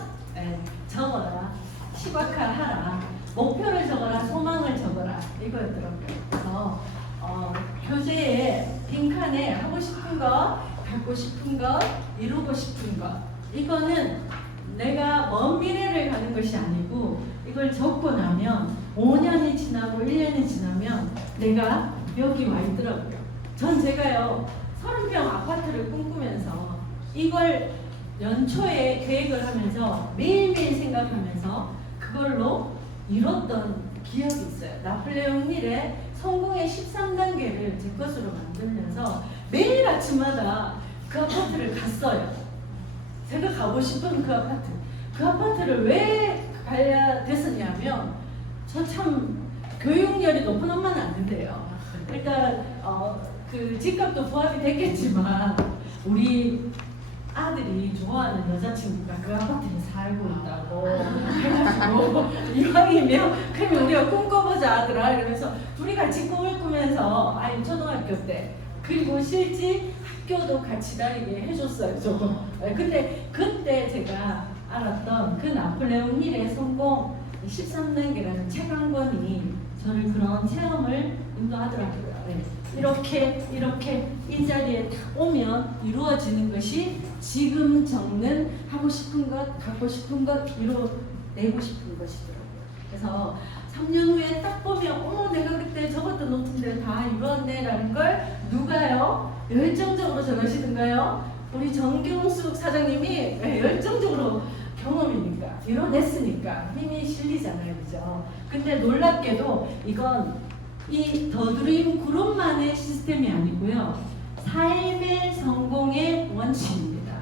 적어라, 시각화하라, 목표를 적어라, 소망을 적어라 이거였더라고요. 그래서 교재에 빈칸에 하고 싶은 것, 갖고 싶은 것, 이루고 싶은 것, 이거는 내가 먼 미래를 가는 것이 아니고 이걸 적고 나면 5년이 지나고 1년이 지나면 내가 여기 와 있더라고요. 전 제가요 30평 아파트를 꿈꾸면서 이걸 연초에 계획을 하면서 매일매일 생각하면서 그걸로 이뤘던 기억이 있어요. 나폴레옹 힐의 성공의 13단계를 제 것으로 만들면서 매일 아침마다 그 아파트를 갔어요. 제가 가고 싶은 그 아파트. 그 아파트를 왜 가야 됐었냐면 저 참 교육열이 높은 엄마는 안 된대요. 일단 그 집값도 부합이 됐겠지만 우리 아들이 좋아하는 여자친구가 그 아파트에 살고 있다고 해가지고 이왕이면 그러면 우리가 꿈꿔보자 아들아 이러면서 둘이 같이 꿈을 꾸면서 아니 초등학교 때 그리고 실제 학교도 같이 다니게 해줬어요 조금. 근데 그때 제가 알았던 그 나폴레옹 힐의 성공 13단계라는 책 한 권이 저를 그런 체험을 인도하더라고요. 이렇게 이 자리에 딱 오면 이루어지는 것이 지금 적는 하고 싶은 것, 갖고 싶은 것, 이뤄내고 싶은 것이더라고요. 그래서 3년 후에 딱 보면 어머 내가 그때 적었던 노트인데 다 이루었네라는 걸 누가요? 열정적으로 적으시던가요? 우리 정경숙 사장님이 열정적으로 경험이니까 이뤄냈으니까 힘이 실리잖아요. 그죠? 근데 놀랍게도 이건 이 더드림 그룹만의 시스템이 아니고요. 삶의 성공의 원칙입니다.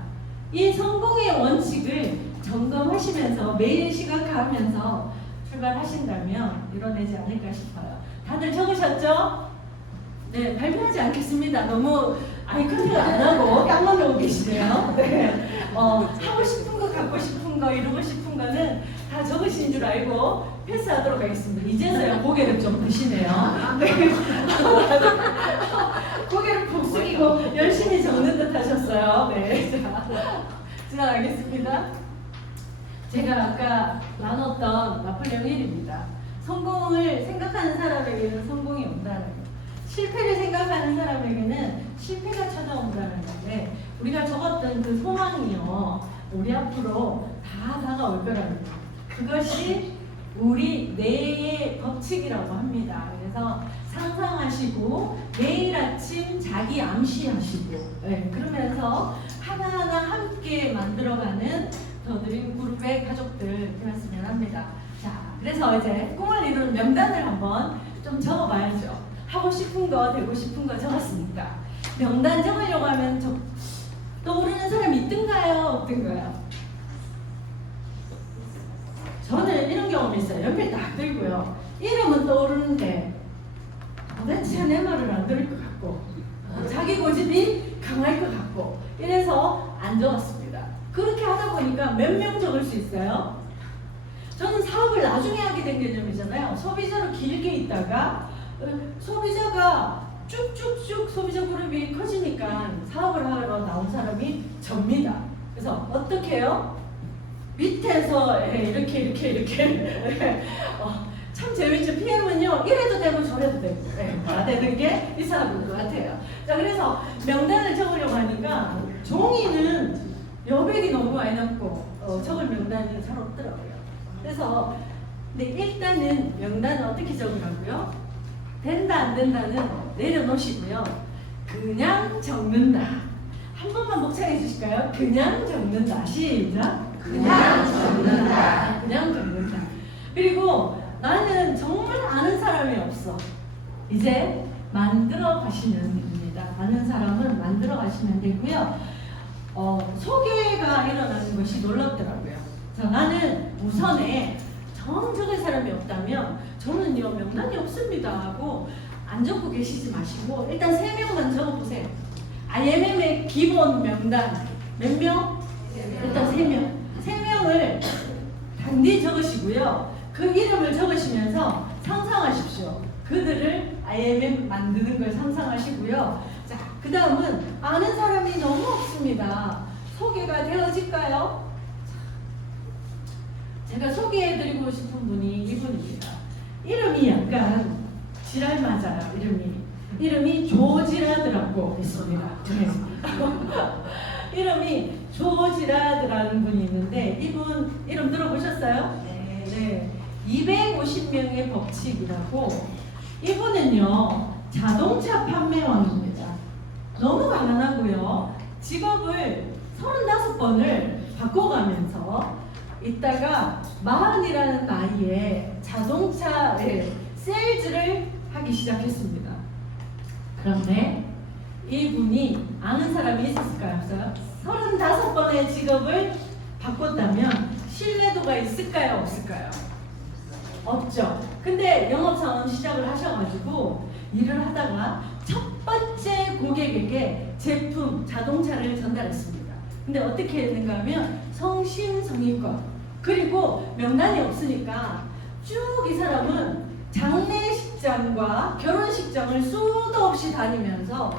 이 성공의 원칙을 점검하시면서 매일 시각화하면서 출발하신다면 이뤄내지 않을까 싶어요. 다들 적으셨죠? 네, 발표하지 않겠습니다. 너무 아이컨택을 안 하고 땀만 내고 계시네요. 네. 하고 싶은 거, 갖고 싶은 거, 이루고 싶은 거는 다 적으신 줄 알고 패스하도록 하겠습니다. 이제서야 고개를 좀 드시네요. 네. 고개를 푹 숙이고 열심히 적는 듯 하셨어요. 네. 자, 지나가겠습니다. 제가 아까 나눴던 나폴레옹 힐입니다. 성공을 생각하는 사람에게는 성공이 온다는 거. 실패를 생각하는 사람에게는 실패가 찾아온다는 건데 우리가 적었던 그 소망이요 우리 앞으로 다 다가올 거라는 거. 그것이 우리 뇌의 법칙이라고 합니다. 그래서 상상하시고 매일 아침 자기 암시하시고 그러면서 하나하나 함께 만들어가는 더드림 그룹의 가족들 되었으면 합니다. 자, 그래서 이제 꿈을 이루는 명단을 한번 좀 적어봐야죠. 하고 싶은 거, 되고 싶은 거 적었으니까 명단 적으려고 하면 떠오르는 사람이 있든가요? 없든가요? 저는 이런 경험이 있어요. 연필 딱 들고요. 이름은 떠오르는데 도대체 내 말을 안 들을 것 같고 자기 고집이 강할 것 같고 이래서 안 적었습니다. 그렇게 하다 보니까 몇 명 적을 수 있어요? 저는 사업을 나중에 하게 된 개념이잖아요. 소비자로 길게 있다가 소비자가 쭉쭉쭉 소비자 그룹이 커지니까 사업을 하러 나온 사람이 접니다. 그래서 어떻게 해요? 밑에서 이렇게 참 재밌죠. PM은요, 이래도 되고 저래도 되고, 네, 다 되는 게 이 사람인 것 같아요. 자, 그래서 명단을 적으려고 하니까 종이는 여백이 너무 많이 남고 적을 명단이 잘 없더라고요. 그래서 근데 일단은 명단은 어떻게 적으라고요? 된다 안 된다는 내려놓으시고요. 그냥 적는다. 한 번만 복창해 주실까요? 그냥 적는다. 시작. 그냥 적는다. 그냥 적는다. 그리고 나는 정말 아는 사람이 없어. 이제 만들어 가시면 됩니다. 아는 사람은 만들어 가시면 되고요. 소개가 일어나는 것이 놀랍더라고요. 자, 나는 우선에 정 적을 사람이 없다면 저는요 명단이 없습니다 하고 안 적고 계시지 마시고 일단 3명만 적어보세요. IMM의 기본 명단 몇 명? 일단 3명. 3명을 단디 적으시고요. 그 이름을 적으시면서 상상하십시오. 그들을 IMM 만드는 걸 상상하시고요. 자, 그 다음은 아는 사람이 너무 없습니다. 소개가 되어질까요? 제가 소개해드리고 싶은 분이 이분입니다. 이름이 약간 지랄 맞아요. 이름이 조지라드라고 있습니다. 이름이 조지라드라는 분이 있는데 이분 이름 들어보셨어요? 네. 250명의 법칙이라고. 이분은요 자동차 판매왕입니다. 너무 가난하고요. 직업을 35번을 바꿔가면서 이따가 40이라는 나이에 자동차의 세일즈를 하기 시작했습니다. 그런데 이분이 아는 사람이 있었을까요? 없어요? 35번의 직업을 바꿨다면 신뢰도가 있을까요? 없을까요? 없죠. 근데 영업사원 시작을 하셔가지고 일을 하다가 첫 번째 고객에게 제품, 자동차를 전달했습니다. 근데 어떻게 했는가 하면 성심성의껏 그리고 명단이 없으니까 쭉 이 사람은 장례식장과 결혼식장을 수도 없이 다니면서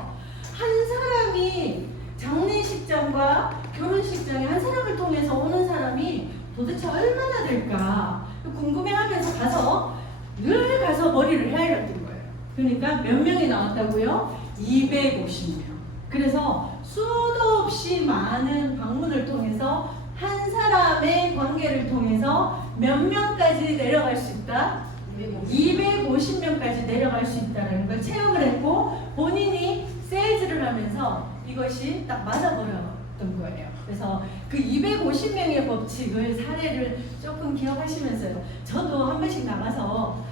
한 사람이 장례식장과 결혼식장에 한 사람을 통해서 오는 사람이 도대체 얼마나 될까 궁금해하면서 늘 가서 머리를 헤아렸던 거예요. 그러니까 몇 명이 나왔다고요? 250명. 그래서 수도 없이 많은 방문을 통해서 한 사람의 관계를 통해서 몇 명까지 내려갈 수 있다? 250명까지 내려갈 수 있다는 걸 체험을 했고 본인이 세일즈를 하면서 이것이 딱 맞아버렸던 거예요. 그래서 그 250명의 법칙을 사례를 조금 기억하시면서요. 저도 한 번씩 나가서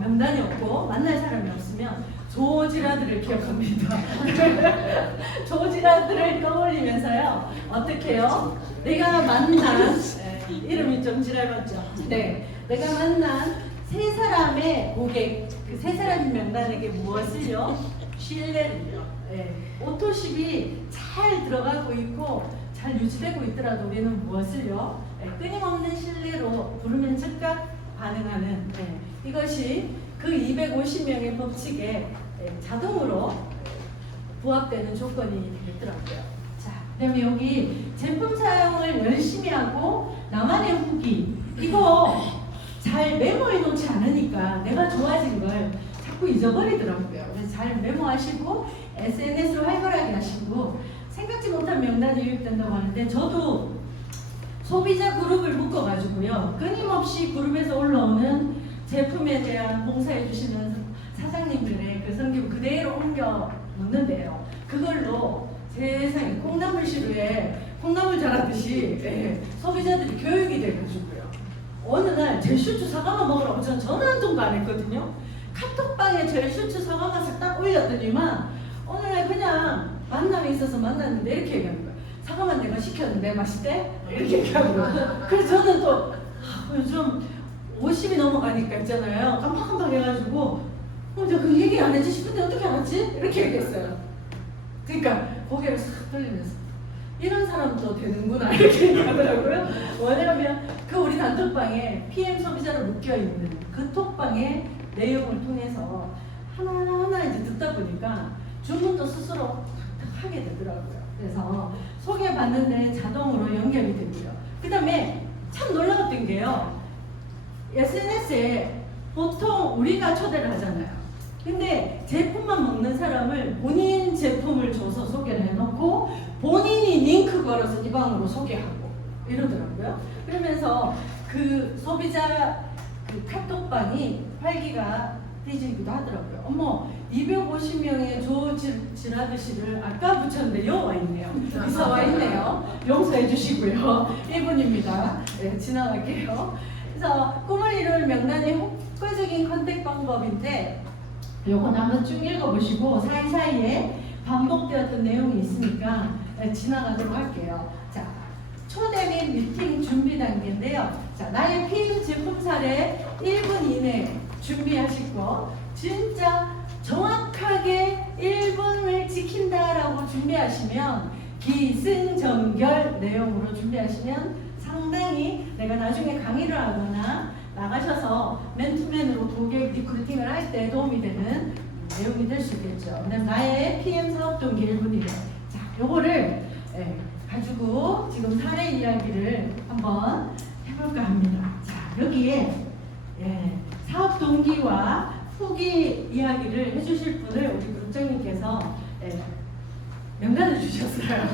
명단이 없고 만날 사람이 없으면 조지라드를 기억합니다. 조지라드를 떠올리면서요. 어떻게 해요? 내가 만난 이름이 좀 지랄맞죠? 네, 내가 만난 세 사람의 고객, 그 세 사람의 명단에게 무엇을요? 신뢰를요. 네. 오토십이 잘 들어가고 있고 잘 유지되고 있더라도 우리는 무엇을요? 네. 끊임없는 신뢰로 부르면 즉각 반응하는 이것이 그 250명의 법칙에 자동으로 부합되는 조건이 있더라고요. 자, 그다음에 여기 제품 사용을 열심히 하고 나만의 후기 이거 잘 메모해 놓지 않으니까 내가 좋아진 걸 자꾸 잊어버리더라고요. 그래서 잘 메모하시고 SNS로 활발하게 하시고 생각지 못한 명단이 유입된다고 하는데 저도 소비자 그룹을 묶어가지고요. 끊임없이 그룹에서 올라오는 제품에 대한 봉사해 주시는 사장님들의 그 성격 그대로 옮겨 놓는데요. 그걸로 세상에 콩나물 시루에 콩나물 자라듯이 소비자들이 교육이 돼가지고요. 어느 날 젤슈츠 사과맛 먹으라고 전 전화 한 통도 안 했거든요. 카톡방에 젤슈츠 사과맛을 딱 올렸더니만 어느 날 그냥 만남이 있어서 만났는데 이렇게 얘기하는 거예요. 사과맛 내가 시켰는데 맛있대? 이렇게 얘기하고 그래서 저는 또 요즘 50이 넘어가니까 있잖아요. 깜빡깜빡 해가지고 저 그 얘기 안 했지 싶은데 어떻게 알았지? 이렇게 얘기했어요. 그러니까 고개를 싹 돌리면서 이런 사람도 되는구나 이렇게 얘기하더라고요. 왜냐하면 그 우리 단톡방에 PM 소비자로 묶여있는 그 톡방의 내용을 통해서 하나하나 이제 듣다 보니까 주문도 스스로 하게 되더라고요. 그래서 소개받는데 자동으로 연결이 되고요. 그 다음에 참 놀라웠던 게요. SNS에 보통 우리가 초대를 하잖아요. 근데 제품만 먹는 사람을 본인 제품을 줘서 소개를 해놓고 본인이 링크 걸어서 이 방으로 소개하고 이러더라고요. 그러면서 그 소비자 그 카톡방이 활기가 뒤지기도 하더라고요. 어머, 250명의 조질 아저씨를 아까 붙였는데 여기 와 있네요. 여기서 와 있네요. 용서해 주시고요. 1분입니다. 네, 지나갈게요. 그래서 꿈을 이룰 명단의 효과적인 컨택 방법인데 요건 한번 쭉 읽어보시고 사이사이에 반복되었던 내용이 있으니까 지나가도록 할게요. 자, 초대 및 미팅 준비 단계인데요. 자, 나의 PM 제품 사례 1분 이내 준비하시고 진짜 정확하게 1분을 지킨다라고 준비하시면 기승전결 내용으로 준비하시면 상당히 내가 나중에 강의를 하거나 나가셔서 맨투맨으로 고객 리크루팅을 할 때 도움이 되는 내용이 될 수 있겠죠. 그다음 나의 PM 사업 동기 1분이래. 자, 요거를 가지고 지금 사례 이야기를 한번 해볼까 합니다. 자, 여기에 사업 동기와 후기 이야기를 해주실 분을 우리 국장님께서 명단을 주셨어요.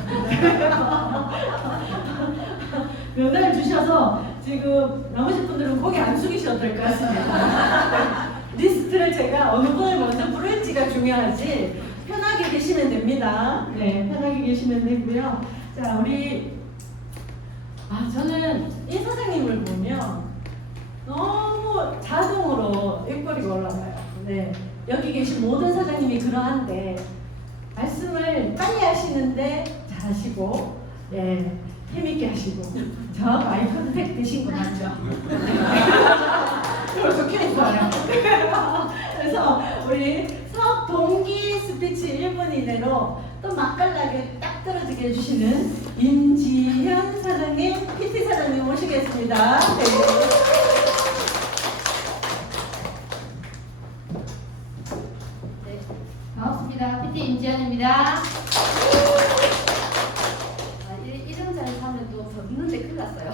명단을 주셔서 지금 나머지 분들은 고개 안 숙이셔도 될 것 같습니다. 리스트를 제가 어느 분을 먼저 부를지가 중요하지 편하게 계시면 됩니다. 네, 편하게 계시면 되고요. 자, 저는 이 사장님을 보면 너무 자동으로 일거리가 올라가요. 네, 여기 계신 모든 사장님이 그러한데 말씀을 빨리 하시는데 잘하시고, 네, 힘있게 하시고, 저하고 아이 컨택 되신 거 맞죠? 그래서 좋아요. 그래서 우리 사업 동기 스피치 1분 이내로 또 맛깔나게 딱 떨어지게 해주시는 임지현 사장님, PT 사장님 모시겠습니다. 네. 반갑습니다. PT 임지연입니다. 이름 잘 사면 또 적는데 큰일 났어요.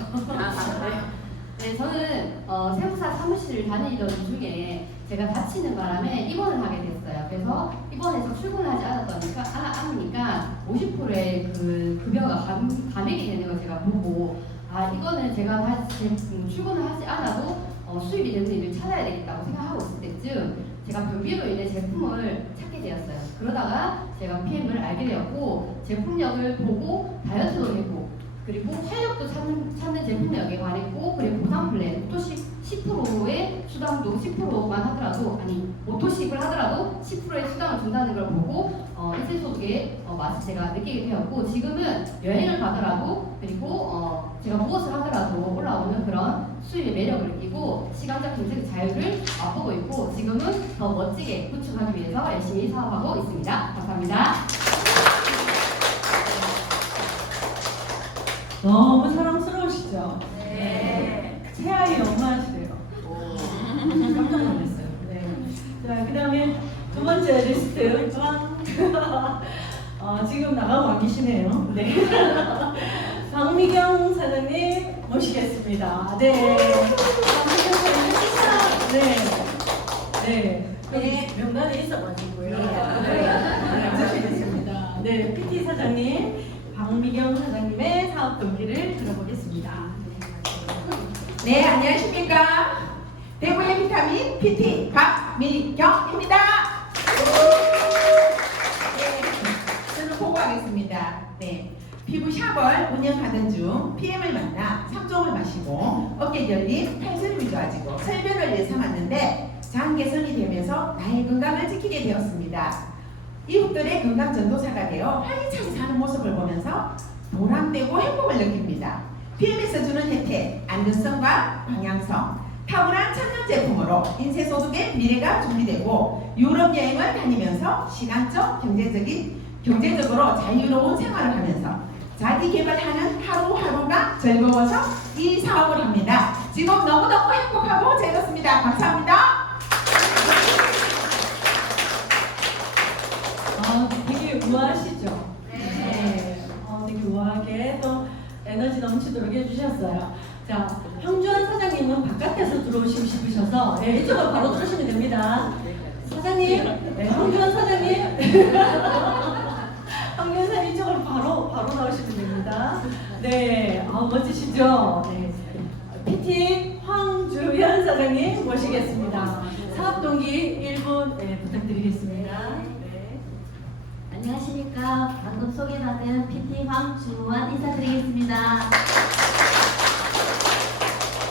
네, 저는 세무사 사무실을 다니던 중에 제가 다치는 바람에 입원을 하게 됐어요. 그래서 입원해서 출근을 하지 않으니까 50%의 그 급여가 감액이 되는 걸 제가 보고, 이거는 제가 다시 출근을 하지 않아도 수입이 되는 일을 찾아야 되겠다고 생각하고 있을 때쯤 제가 변비로 인해 제품을 찾게 되었어요. 그러다가 제가 PM을 알게 되었고, 제품력을 보고 다이어트도 해보고, 그리고 활력도 찾는 제품력에 관했고, 그리고 보상 플랜, 오토식 10%의 수당도 10%만 하더라도, 오토식을 하더라도 10%의 수당을 준다는 걸 보고 인쇄소득의 맛을 제가 느끼게 되었고, 지금은 여행을 가더라도, 그리고 제가 무엇을 하더라도 올라오는 그런 수입의 매력을 느끼고 시간적 경제적 자유를 맛보고 있고, 지금은 더 멋지게 구축하기 위해서 열심히 사업하고 있습니다. 감사합니다. 너무 사랑스러우시죠? 네. 새아이 엄마시래요. 깜짝 놀랐어요. 네. 자, 그 다음에 두 번째 리스트. 지금 나가고 안 계시네요. 네. 박미경 사장님 모시겠습니다. 네. 박미경 사장님 네. 네. 명단에 있어가지고요. 네. 모시겠습니다. 네. PT 사장님. 박미경 사장님의 사업 동기를 들어보겠습니다. 네, 안녕하십니까. 대구의 비타민 PT 박미경입니다. 네, 저는 보고하겠습니다. 네, 피부샵을 운영하던 중 PM을 만나 3종을 마시고 어깨 결림, 팔저림이 좋아지고 설변을 예상했는데 장 개선이 되면서 나의 건강을 지키게 되었습니다. 이웃들의 건강 전도사가 되어 활기차게 사는 모습을 보면서 보람되고 행복을 느낍니다. PM에서 주는 혜택, 안전성과 방향성, 탁월한 천연 제품으로 인쇄소득의 미래가 준비되고 유럽 여행을 다니면서 시간적, 경제적으로 자유로운 생활을 하면서 자기 개발하는 하루하루가 즐거워서 이 사업을 합니다. 지금 너무너무 행복하고 즐겁습니다. 감사합니다. 되게 우아하시죠? 네. 되게 우아하게 또 에너지 넘치도록 해주셨어요. 자, 황주환 사장님은 바깥에서 들어오시고 싶으셔서 이쪽으로 바로 들어오시면 됩니다. 사장님, 황주환 사장님. 황주환 사장님 이쪽으로 바로 나오시면 됩니다. 네, 멋지시죠? 네. PT 황주현 사장님 모시겠습니다. 사업 동기 1분 부탁드리겠습니다. 네. 안녕하십니까. 방금 소개받은 PT 황주환 인사드리겠습니다.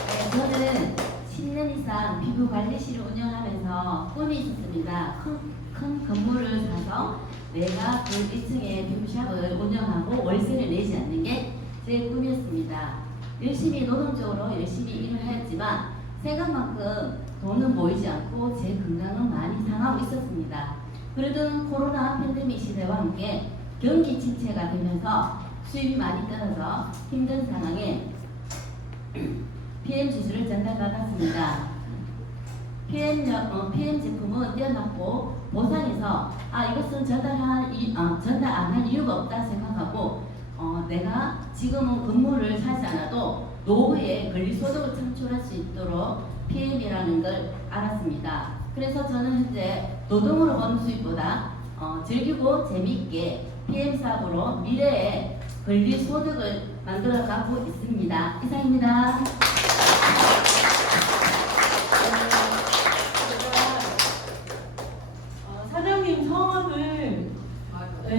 네, 저는 10년 이상 피부관리실을 운영하면서 꿈이 있었습니다. 큰 건물을 사서 내가 그 1층에 피부샵을 운영하고 월세를 내지 않는 게 제 꿈이었습니다. 열심히 노동적으로 열심히 일을 하였지만 생각만큼 돈은 보이지 않고 제 건강은 많이 상하고 있었습니다. 그러던 코로나 팬데믹 시대와 함께 경기 침체가 되면서 수입이 많이 떨어져 힘든 상황에 PM 지수를 전달받았습니다. PM 제품은 뛰어났고 보상에서 이것은 전달 안 할 이유가 없다 생각하고 내가 지금은 근무를 하지 않아도 노후에 권리소득을 창출할 수 있도록 PM이라는 걸 알았습니다. 그래서 저는 현재 노동으로 버는 수입보다 즐기고 재미있게 PM 사업으로 미래의 권리소득을 만들어가고 있습니다. 이상입니다. 사장님 성함을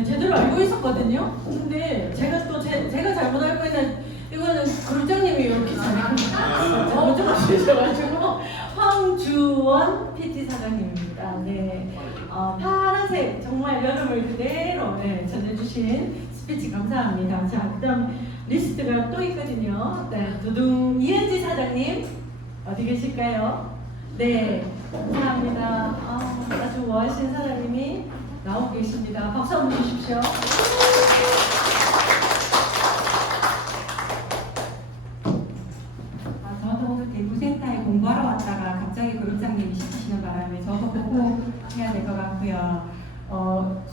제대로 알고 있었거든요. 근데 제가 또 제가 잘못 알고 있는 이거는 그룹장님이 이렇게 잘못 아시셔가지고 황주원 PT 사장님입니다. 네, 파란색 정말 여름을 그대로 전해주신 스피치 감사합니다. 자, 그다음 리스트가 또 있거든요. 네, 두둥 이은지 사장님 어디 계실까요? 네, 감사합니다. 아주 멋진 사장님이 나오고 계십니다. 박수 한번 주십시오. 저도 그 대구센터에 공부하러 왔다가 갑자기 그룹장님이 시키시는 바람에 저도 꼭 해야 될 것 같고요.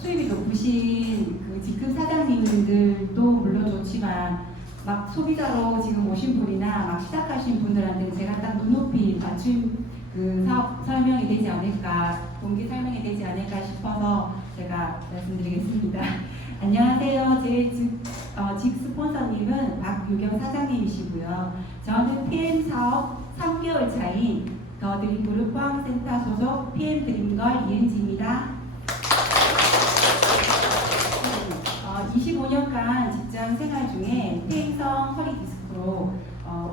수입이 높으신 그 직급 사장님들도 물론 좋지만 막 소비자로 지금 오신 분이나 막 시작하신 분들한테 제가 딱 눈높이 맞춤 그 사업 설명이 되지 않을까, 동기 설명이 되지 않을까 싶어서 제가 말씀드리겠습니다. 안녕하세요. 제 직 스폰서님은 박유경 사장님이시고요. 저는 PM 사업 3개월 차인 더 드림그룹 포항센터 소속 PM 드림걸 이은지입니다. 25년간 직장 생활 중에 퇴행성 허리 디스크로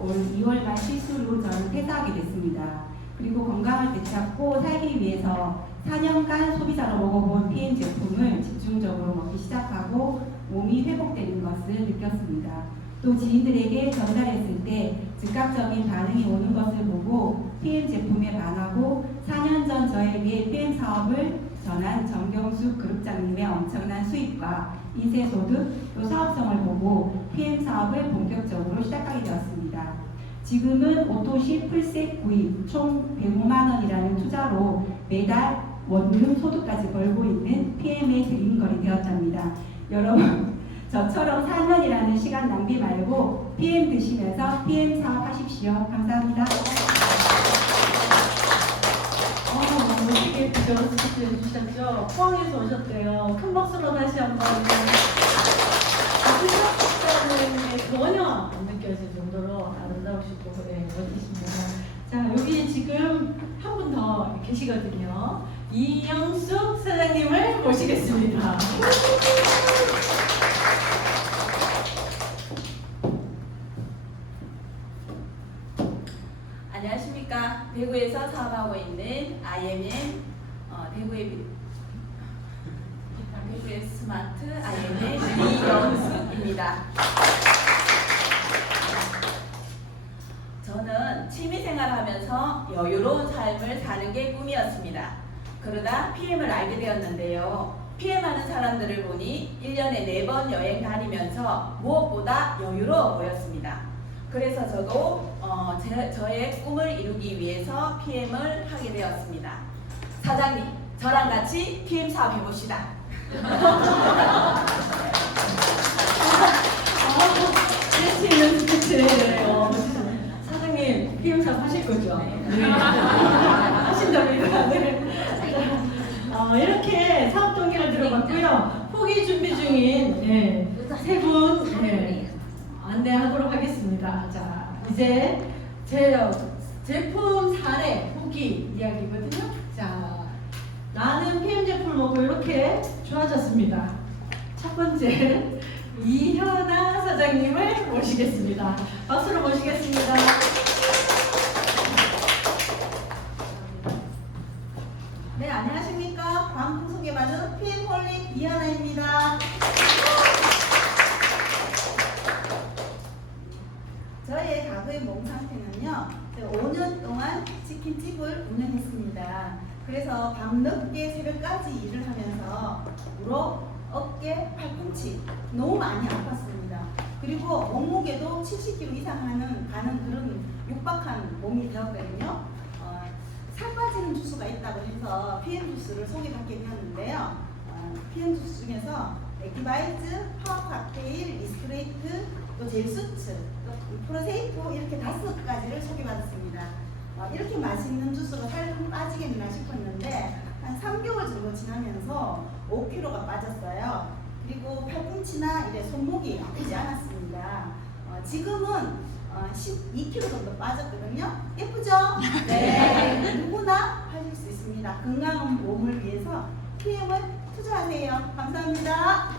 올 2월 말 실수로 저는 퇴사하게 됐습니다. 그리고 건강을 되찾고 살기 위해서 4년간 소비자로 먹어본 PM 제품을 집중적으로 먹기 시작하고 몸이 회복되는 것을 느꼈습니다. 또 지인들에게 전달했을 때 즉각적인 반응이 오는 것을 보고 PM 제품에 반하고 4년 전 저에게 PM 사업을 전한 정경숙 그룹장님의 엄청난 수입과 인쇄소득, 또 사업성을 보고 PM 사업을 본격적으로 시작하게 되었습니다. 지금은 오토시 풀셋 구입 총 105만 원이라는 투자로 매달 원룸 소득까지 벌고 있는 PM의 드림걸이 되었답니다. 여러분, 저처럼 4년이라는 시간 낭비 말고 PM 드시면서 PM 사업하십시오. 감사합니다. 멋지게 비교 스피치 해주셨죠? 포항에서 오셨대요. 큰 박수로 다시 한번. 스피치라는 게 전혀 안 느껴질 정도로 아름다우시고 멋지십니다. 자, 여기 지금 한 분 더 계시거든요. 이영숙 사장님을 모시겠습니다. 안녕하십니까. 대구에서 사업하고 있는 IMM 대구의 스마트 IM의 이영숙입니다. 저는 취미생활 하면서 여유로운 삶을 사는 게 꿈이었습니다. 그러다 PM을 알게 되었는데요. PM하는 사람들을 보니 1년에 4번 여행 다니면서 무엇보다 여유로워 보였습니다. 그래서 저도 저의 꿈을 이루기 위해서 PM을 하게 되었습니다. 사장님, 저랑 같이 PM 사업 해봅시다. 네, 이제 제 제품 사례 후기 이야기거든요. 자, 나는 PM 제품을 먹고 이렇게 좋아졌습니다. 첫 번째, 이현아 사장님을 모시겠습니다. 박수로 모시겠습니다. 네, 안녕하십니까. 방송 소개받은 PM홀릭 이하나입니다. 저의 과거의 몸 상태는요, 제가 5년 동안 치킨집을 운영했습니다. 그래서 밤늦게 새벽까지 일을 하면서 무릎, 어깨, 팔꿈치 너무 많이 아팠습니다. 그리고 몸무게도 70kg 이상 가는 그런 육박한 몸이 되었거든요. 살 빠지는 주스가 있다고 해서 PM 주스를 소개받게 되었는데요. PM 주스 중에서 액티바이즈, 파워 칵테일, 리스트레이트, 또 젤수츠, 또 프로세이프 이렇게 5가지를 소개받았습니다. 이렇게 맛있는 주스가 살 빠지겠나 싶었는데 한 3개월 정도 지나면서 5kg가 빠졌어요. 그리고 팔꿈치나 이래 손목이 아프지 않았습니다. 지금은 12kg 정도 빠졌거든요. 예쁘죠? 네. 누구나 하실 수 있습니다. 건강한 몸을 위해서 PM을 투자하세요. 감사합니다.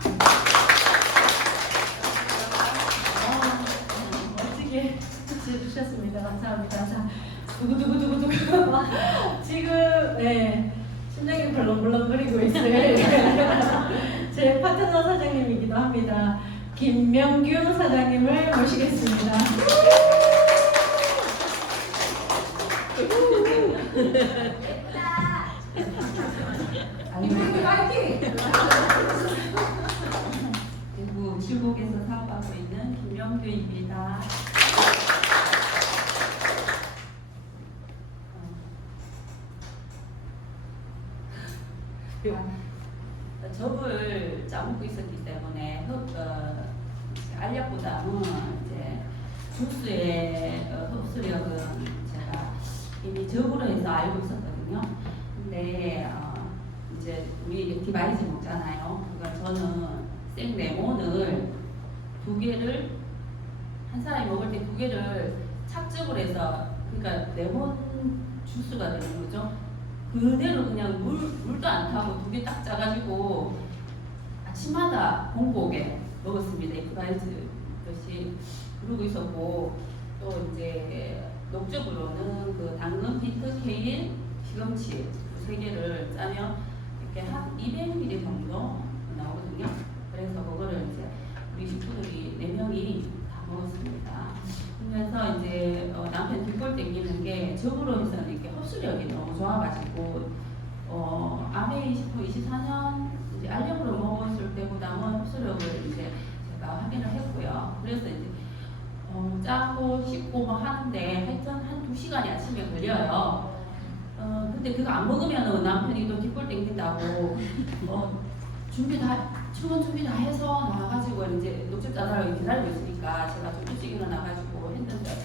멋지게 투치해 주셨습니다. 감사합니다. 자, 두구두구두구두구. 지금, 네, 심장이 벌렁벌렁거리고 있을 제 파트너 사장님이기도 합니다. 김명규 사장님을 모시겠습니다. 대구 칠곡에서 사업하고 있는 김명규입니다. 접을 짜먹고 있었기 때문에 알약보다는 이제 주스의 흡수력은 제가 이미 접으로 해서 알고 있었거든요. 근데 이제 우리 디바이즈 먹잖아요. 그러니까 저는 생 레몬을 2개를 한 사람이 먹을 때 2개를 착즙을 해서 그러니까 레몬 주스가 되는 거죠. 그대로 그냥 물도 안 타고 2개 딱 짜가지고 아침마다 공복에 먹었습니다. 디바이즈 것이 그러고 있었고 또 이제 녹즙으로는 그 당근, 비트, 케일, 시금치 3개를 짜면 이렇게 한 200ml 정도 나오거든요. 그래서 그거를 이제 우리 식구들이 4명이 다 먹었습니다. 그러면서 이제 남편 뒷골 땡기는 게 접으로 해서 이렇게 흡수력이 너무 좋아가지고 아메 24년 이제 알약으로 먹었을 때보다는 흡수력을 이제 제가 확인을 했고요. 그래서 이제 짜고 씻고 막 하는데 하여튼 한 2시간이 아침에 걸려요. 근데 그거 안 먹으면 남편이 또 뒷골 땡긴다고 준비 다 출근 준비 다 해서 나와가지고 이제 녹즙 짜달라고 기다리고 있으니까 제가 좀 일찍 일어나가지고 했는데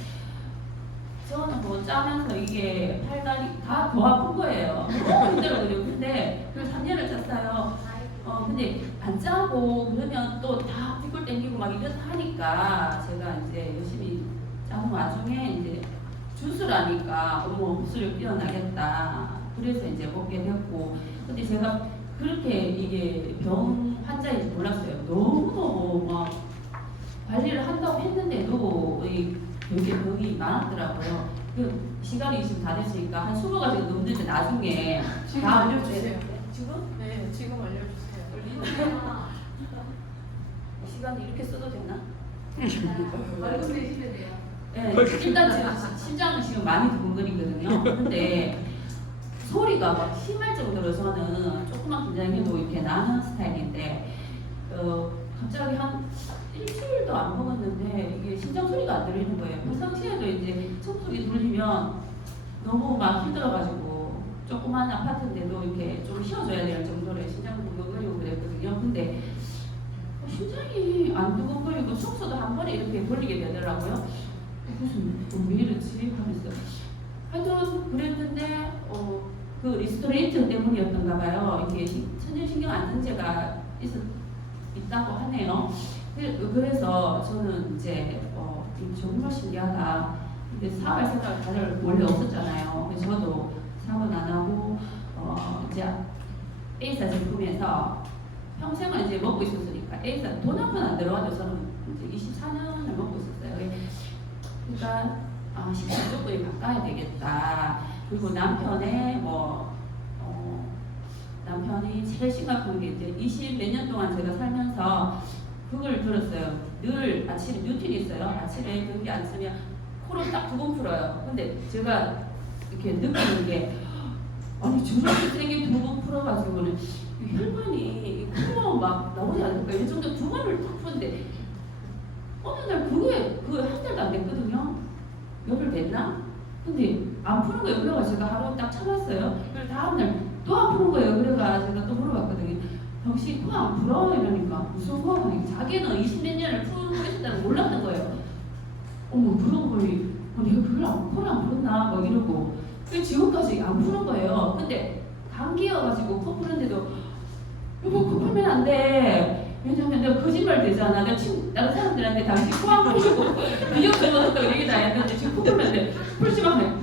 저는 뭐 짜면서 이게 팔다리 다 더 아픈 거예요. 너무 힘들어요. 근데 그걸 3년을 짰어요. 근데 안 짜고 그러면 또 다 뒷골 땡기고 막 이렇다니까 제가 이제 열심히 짜는 와중에 이제 주스라니까 흡수력 뛰어나겠다. 그래서 이제 먹게 됐고 근데 제가 그렇게 이게 병 환자인지 몰랐어요. 너무너무 막 관리를 한다고 했는데도 되게 병이 많았더라고요. 그 시간이 지금 다 됐으니까 한 20가지가 넘는데 나중에 지금 다음 알려주세요. 지금? 네, 지금 알려주세요. 시간 이렇게 써도 되나? 월급 내시면 돼요. 네, 일단 지금 심장은 지금 많이 두근거리거든요. 근데 소리가 막 심할 정도로 저는 조금만 긴장해도 이렇게 나는 스타일인데 갑자기 한 일주일도 안 먹었는데 이게 심장 소리가 안 들리는 거예요. 평상시에도 이제 청소기 돌리면 너무 막 힘들어가지고 조그만 아파트인데도 이렇게 좀 쉬어줘야 될 정도로 심장 두근거리고 그랬거든요. 근데 심장이 안 두근거리고 청소도 한 번에 이렇게 돌리게 되더라고요. 무슨 왜 이러지 하면서 하여튼 그랬는데 그 리스토레이트 때문이었던가 봐요. 이게 천연신경 안정제가 있다고 하네요. 그래서 저는 이제 정말 신기하다. 근데 사업할 생각 다들 원래 없었잖아요. 그래서 저도 사업은 안 하고 이제 A사 제품에서 평생을 이제 먹고 있었으니까 A사 돈 한 푼 안 들어가도 저는 이제 24년을 먹고 있었어요. 그러니까 식사 조건이 바꿔야 되겠다. 그리고 남편의 남편이 제일 심각한 게 이제 20 몇 년 동안 제가 살면서 그걸 들었어요. 늘 아침에 루틴이 있어요. 아침에 경기 안 쓰면 코를 딱 2번 풀어요. 근데 제가 이렇게 느끼는 게 아니 저렇게 세게 2번 풀어가지고는 혈관이 코로 막 나오지 않을까 이 정도 2번을 딱 푸는데 어느 날 그게 한 달도 안 됐거든요. 열흘 됐나? 근데 안 푸는 거예요. 그래가 제가 하루 딱 참았어요. 그리고 다음날 또 안 푸는 거예요. 그래가 제가 또 물어봤거든요. 당신 코 안 풀어? 이러니까 무슨 코? 자기는 20몇 년을 풀고 있었다는 몰랐던 거예요. 어머 그런 거니 내가 코를 안 풀었나? 막 이러고 그 지금까지 안 푸는 거예요. 근데 감기여가지고 코 푸는데도 여보 코 풀면 안 돼. 왜냐면 내가 거짓말 되잖아. 내가 지금 다른 사람들한테 당신 코 안 풀고 비디오 들어봤다고 얘기 다 했는데 지금 코 풀면 돼. 풀지만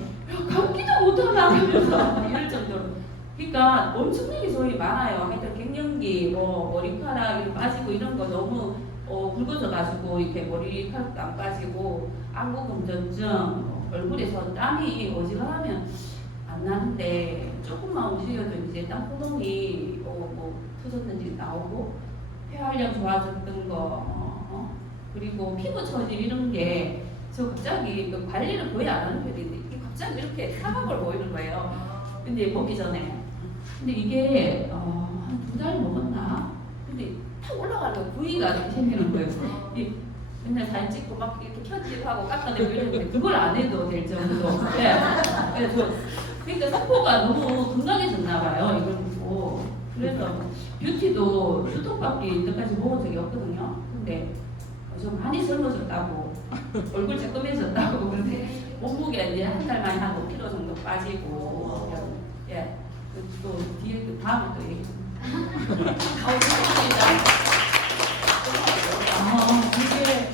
감기도 못하나 하면서 이럴 정도로. 그러니까 엄청나게 소리 많아요. 하여튼 갱년기, 머리카락 이렇게 빠지고 이런 거 너무 굵어져가지고 이렇게 머리카락도 안 빠지고 안구금전증, 얼굴에서 땀이 어지러하면 안 나는데 조금만 움직여도 이제 땀구멍이 터졌는지 나오고 폐활량 좋아졌던 거 그리고 피부 처짐 이런 게 저 갑자기 관리를 거의 안 하는 편인데 갑자기 이렇게 사각을 보이는 거예요. 근데 먹기 전에. 근데 이게 한 2달 먹었나? 근데 탁 올라가는 부위가 이렇게 생기는 거예요. 맨날 사진 찍고 막 이렇게 편집하고 깎아내고 이러는데 그걸 안 해도 될 정도. 그러니까 사포가 너무 건강해졌나 봐요. 이걸 보고. 그래서 뷰티도 수통밖에 이때까지 먹은 적이 없거든요. 근데 좀 많이 젊어졌다고 얼굴 쬐끔해졌다고 근데 몸무게가 이제 한 달 만에 한 5kg 정도 빠지고 또 뒤에 다음에 또 얘기합니다. 이게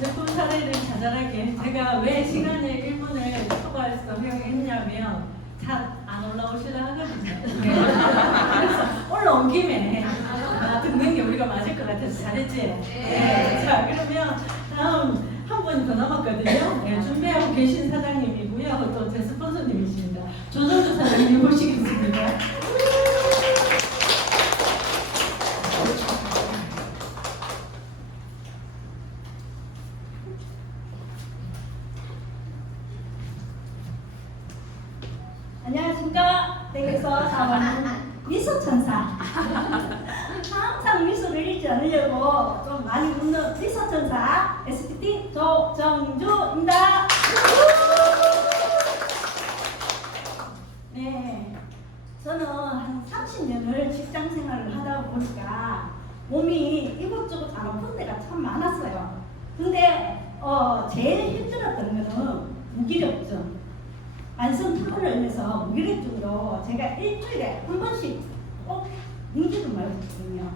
제품 사례를 자잘하게 제가 왜 시간을 1분을 초과해서 허용했냐면 잘 안 올라오시려 하거든요. 그래서 올라온 김에 듣는 게 우리가 맞을 것 같아서 잘했지? 네. 자 그러면 다음 한 분 더 남았거든요. 네, 준비하고 계신 사장님이고요. 또 제 스폰서님이십니다. 조정주 사장님 모시겠습니다. 안녕하십니까. 댁에서 사모하는 미소천사. 항상 미소를 잃지 않으려고 좀 많이 웃는 미소천사 SPT 조정주입니다. 네, 저는 한 30년을 직장 생활을 하다 보니까 몸이 이곳저곳 안 아픈 데가 참 많았어요. 근데 제일 힘들었던 거는 무기력증. 만성 피곤을 인해서 무기력증으로 제가 일주일에 한 번씩 꼭 인기를 맞았거든요.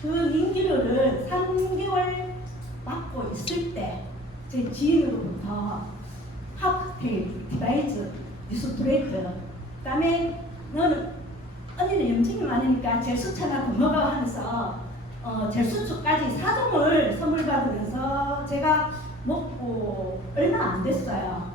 그 인기를 3개월 맞고 있을 때 제 지인으로부터 하프테일, 디바이즈, 뉴스트레이트 그다음에 너는 언니는 염증이 많으니까 젤수차나 더 먹어 하면서 젤수초까지 4종을 선물 받으면서 제가 먹고 얼마 안 됐어요.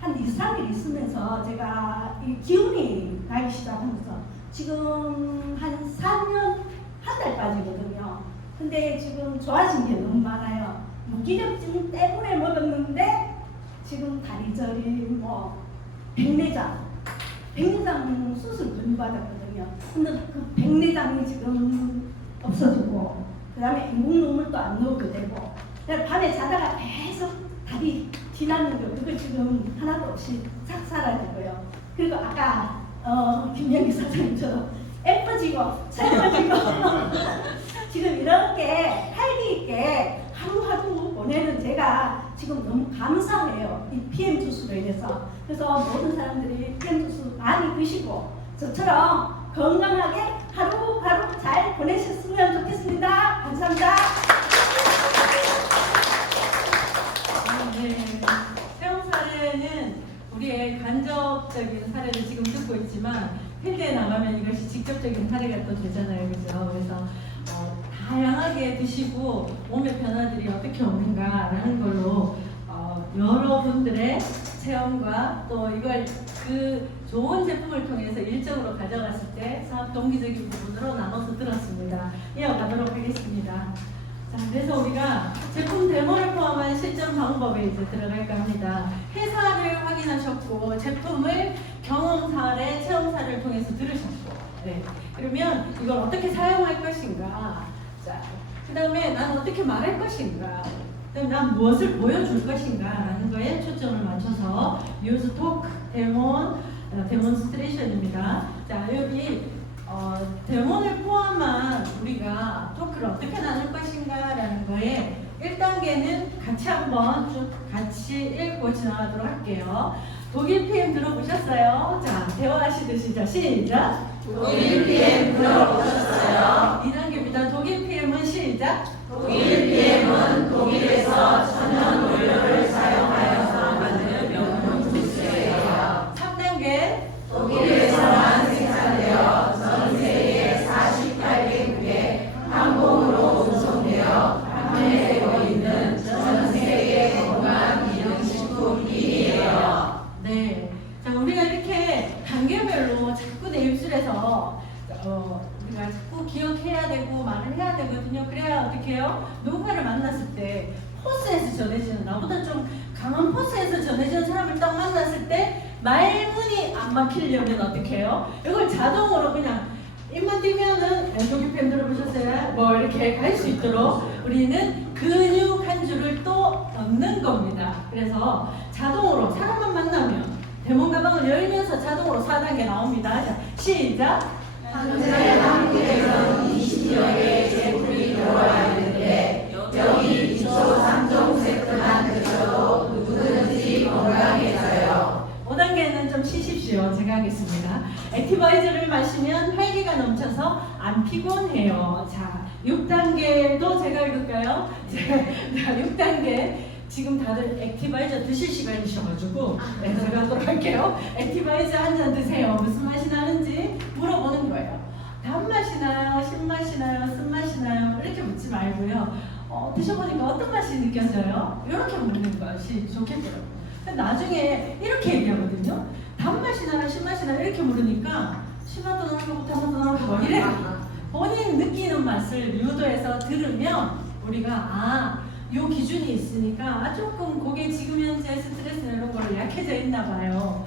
한 2, 3일 있으면서 제가 이 기운이 나기 시작하면서 지금 한 4년 한 달 빠지거든요. 근데 지금 좋아진 게 너무 많아요. 무기력증 때문에 먹었는데 지금 다리 저림, 백내장 수술 권유받았거든요. 근데 그 백내장이 지금 없어지고 그 다음에 인공눈물도 안 넣어도 되고 밤에 자다가 계속 다리 지났는데 그거 지금 하나도 없이 싹 사라지고요. 그리고 아까 김영기 사장님처럼 예뻐지고 젊어지고 지금 이렇게 활기 있게 하루하루 보내는 제가 지금 너무 감사해요. 이 PM 주스로 인해서. 그래서 모든 사람들이 PM 주스 많이 드시고 저처럼 건강하게 하루하루 잘 보내셨으면 좋겠습니다. 감사합니다. 네. 세영 시각적인 사례를 지금 듣고 있지만 필드에 나가면 이것이 직접적인 사례가 또 되잖아요, 그죠? 그래서 다양하게 드시고 몸의 변화들이 어떻게 오는가라는 걸로 여러분들의 체험과 또 이걸 그 좋은 제품을 통해서 일적으로 가져갔을 때 사업 동기적인 부분으로 나눠서 들었습니다. 이어가도록 하겠습니다. 자, 그래서 우리가 제품 데모를 포함한 실전 방법에 이제 들어갈까 합니다. 회사를 확인하셨고 제품을 경험 사례, 체험 사례를 통해서 들으셨고, 네. 그러면 이걸 어떻게 사용할 것인가? 자, 그 다음에 난 어떻게 말할 것인가? 그다음에 난 무엇을 보여줄 것인가? 라는 거에 초점을 맞춰서 use talk, 데몬스트레이션입니다. 자, 여기 데몬을 포함한 우리가 토크를 어떻게 나눌 것인가 라는 거에 1단계는 같이 한번 쭉 같이 읽고 지나가도록 할게요. 독일 PM 들어보셨어요? 자, 대화하시듯이 자, 시작! 독일 PM 들어보셨어요? 2단계입니다. 독일 PM은 시작! 독일 PM은 독일에서 천연 원료를 사용하여서 만든 명품 주스예요. 3단계 독일에서만 생산되어 전 세계 48개국에 항공으로 운송되어 판매되고 있는 전 세계 건강 기능식품 1위예요. 네. 자, 우리가 이렇게 단계별로 자꾸 내 입술에서 우리가 자꾸 기억해야 되고 말을 해야 되거든요. 그래야 어떻게 해요? 누군가를 만났을 때 포스에서 전해지는 나보다 좀 강한 포스에서 전해지는 사람을 딱 만났을 때 말문이 안 막히려면 어떻게 해요? 이걸 자동으로 그냥 입만 띄면은 독일 팬 들어보셨어요? 뭐 이렇게 갈 수 있도록 우리는 근육 한 줄을 또 넣는 겁니다. 그래서 자동으로 사람만 만나면 데몬 가방을 열면서 자동으로 4단계 나옵니다. 자, 시작! 현재 한국에서 20여 개의 제품이 들어와 있는데 여기 2초 3종 세트만 드셔도 누구든지 건강해져요. 5단계는 좀 쉬십시오. 제가 하겠습니다. 액티바이저를 마시면 활기가 넘쳐서 안 피곤해요. 자, 6단계도 제가 읽을까요? 자, 6단계. 지금 다들 액티바이저 드실 시간이셔가지고 네, 제가 하도록 할게요. 액티바이저 한 잔 드세요. 무슨 맛이 나는지 물어보는 거예요. 단맛이 나요? 신맛이 나요? 쓴맛이 나요? 이렇게 묻지 말고요. 드셔보니까 어떤 맛이 느껴져요? 이렇게 묻는 것이 좋겠더라고요. 근데 나중에 이렇게 얘기하거든요. 단맛이 나요? 신맛이 나요? 이렇게 물으니까 신맛도 나고 단맛도 나고 뭐 이래. 본인 느끼는 맛을 유도해서 들으면 우리가 요 기준이 있으니까 조금 고개 지금 현재 스트레스나 이런 거로 약해져 있나 봐요.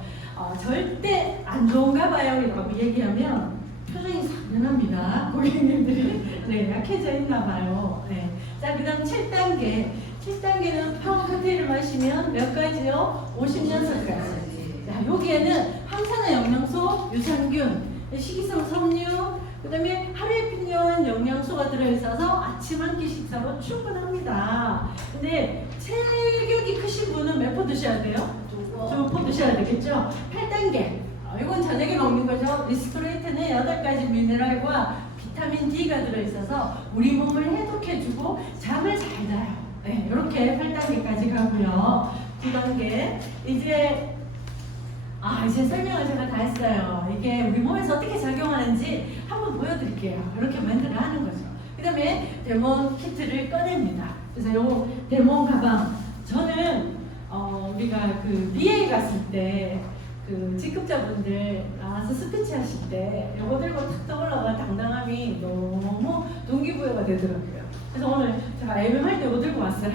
절대 안 좋은가 봐요 라고 얘기하면 표정이 상연합니다. 고객님들이 네, 약해져 있나 봐요. 네. 자, 그 다음 7단계. 7단계는 파워 칵테일을 마시면 몇 가지요? 50연속까지. 자, 여기에는 항산화 영양소, 유산균, 식이성 섬유, 그 다음에 하루에 필요한 영양소가 들어있어서 아침 한 끼 식사로 충분합니다. 근데 체격이 크신 분은 몇 포 드셔야 돼요? 2포 드셔야 되겠죠? 8단계. 이건 저녁에 먹는 거죠. 리스토레이트는 8가지 미네랄과 비타민 D가 들어있어서 우리 몸을 해독해주고 잠을 잘 자요. 네, 이렇게 8단계까지 가고요. 9단계. 이제 설명을 제가 다 했어요. 이게 우리 몸에서 어떻게 작용하는지 한번 보여드릴게요. 이렇게 멘트를 하는 거죠. 그 다음에 데몬 키트를 꺼냅니다. 그래서 요 데몬 가방, 저는 우리가 그 BA 갔을 때 그 직급자분들 나와서 스피치 하실 때 요거 들고 탁 떠올라가 당당함이 너무 동기부여가 되더라고요. 그래서 오늘 제가 MM할 때 요거 들고 왔어요.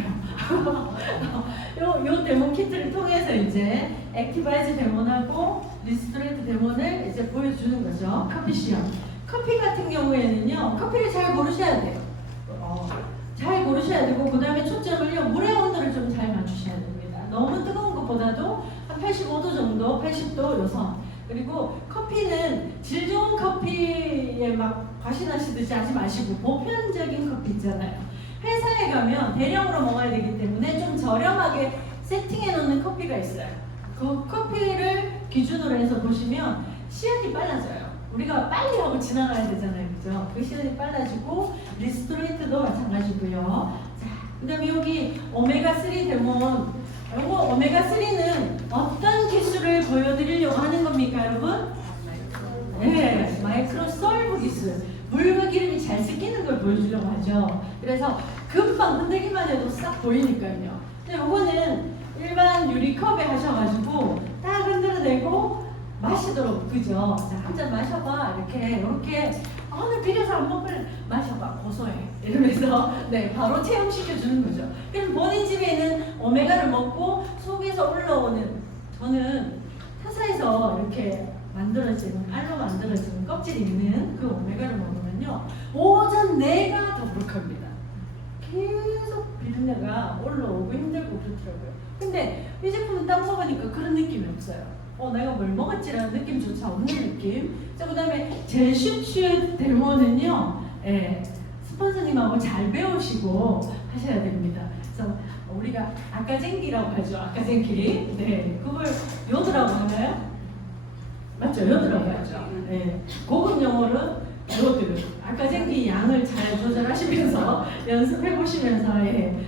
요 데몬 키트를 통해서 이제 액티바이즈 데몬하고 리스토레이트 데몬을 이제 보여주는 거죠. 커피 시험. 커피 같은 경우에는요, 커피를 잘 고르셔야 돼요. 잘 고르셔야 되고, 그 다음에 초점을요, 물의 온도를 좀 잘 맞추셔야 됩니다. 너무 뜨거운 것보다도 한 85도 정도, 80도 요선. 그리고 커피는 질 좋은 커피에 막 과신하시듯이 하지 마시고, 보편적인 커피 있잖아요. 회사에 가면 대량으로 먹어야 되기 때문에 좀 저렴하게 세팅해 놓는 커피가 있어요. 그 커피를 기준으로 해서 보시면 시간이 빨라져요. 우리가 빨리 하고 지나가야 되잖아요. 그죠? 그 시간이 빨라지고 리스토레이트도 마찬가지고요. 자, 그 다음에 여기 오메가3 데몬 요거 오메가3는 어떤 기술을 보여드리려고 하는 겁니까, 여러분? 네, 마이크로솔브 기술. 물과 기름이 잘 섞이는 걸 보여주려고 하죠. 그래서 금방 흔들기만 해도 싹 보이니까요. 근데 요거는 일반 유리컵에 하셔가지고 딱 흔들어내고 마시도록, 그죠? 자, 한 잔 마셔봐. 이렇게 오늘 비려서 안 먹을 마셔봐. 고소해. 이러면서 네, 바로 체험시켜주는 거죠. 그럼 본인 집에 있는 오메가를 먹고 속에서 올라오는, 저는 타사에서 이렇게 만들어지는, 알로 만들어지는 껍질이 있는 그 오메가를 먹으면요, 오전 내가 더부룩합니다. 계속 비린내가 올라오고 힘들고 그렇더라고요. 근데 이 제품은 딱 먹으니까 그런 느낌이 없어요. 내가 뭘 먹었지라는 느낌조차 없는 느낌. 자, 그 다음에 젤슈츠 데모는요, 스폰서님하고 잘 배우시고 하셔야 됩니다. 그래서 우리가 아까쟁기라고 하죠. 아까쟁기. 네, 그걸 요드라고 하나요? 맞죠? 요드라고 하죠. 네, 고급 용어는 요드. 아까쟁기 양을 잘 조절하시면서 연습해 보시면서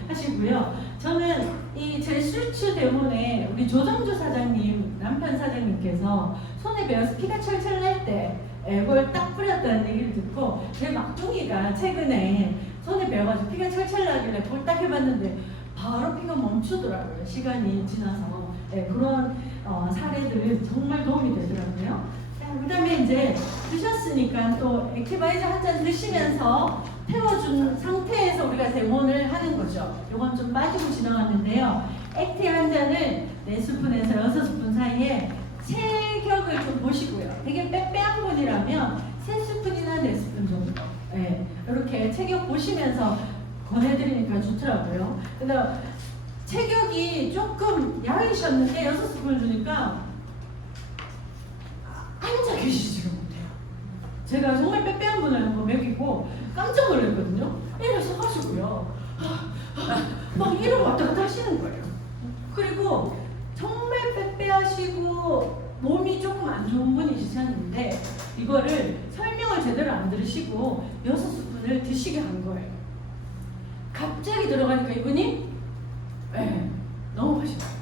하시고요. 저는 이 젤슈츠 때문에 우리 조정주 사장님, 남편 사장님께서 손에 베어서 피가 철철 날 때 그걸 딱 뿌렸다는 얘기를 듣고, 제 막둥이가 최근에 손에 베어가지고 피가 철철 나길래 그걸 딱 해봤는데 바로 피가 멈추더라고요. 시간이 지나서. 그런 사례들 정말 도움이 되더라고요. 그 다음에 이제 드셨으니까 또 액티바이저 한 잔 드시면서 태워준 상태에서 우리가 데모를 하는 거죠. 이건 좀 빠지고 지나갔는데요. 액티 한 잔을 4스푼에서 6스푼 사이에 체격을 좀 보시고요. 되게 빼빼한 분이라면 3스푼이나 4스푼 정도. 이렇게 체격 보시면서 권해드리니까 좋더라고요. 근데 체격이 조금 야위셨는데 6스푼을 주니까 앉아 계시지를 못해요. 제가 정말 빼빼한 분을 한번 먹이고 깜짝 놀랐거든요. 이래서 하시고요. 막 이러고 왔다 갔다 하시는 거예요. 그리고 정말 빼빼하시고 몸이 조금 안 좋은 분이셨는데 이거를 설명을 제대로 안 들으시고 6스푼을 드시게 한 거예요. 갑자기 들어가니까 이분이 너무 하시더라고요.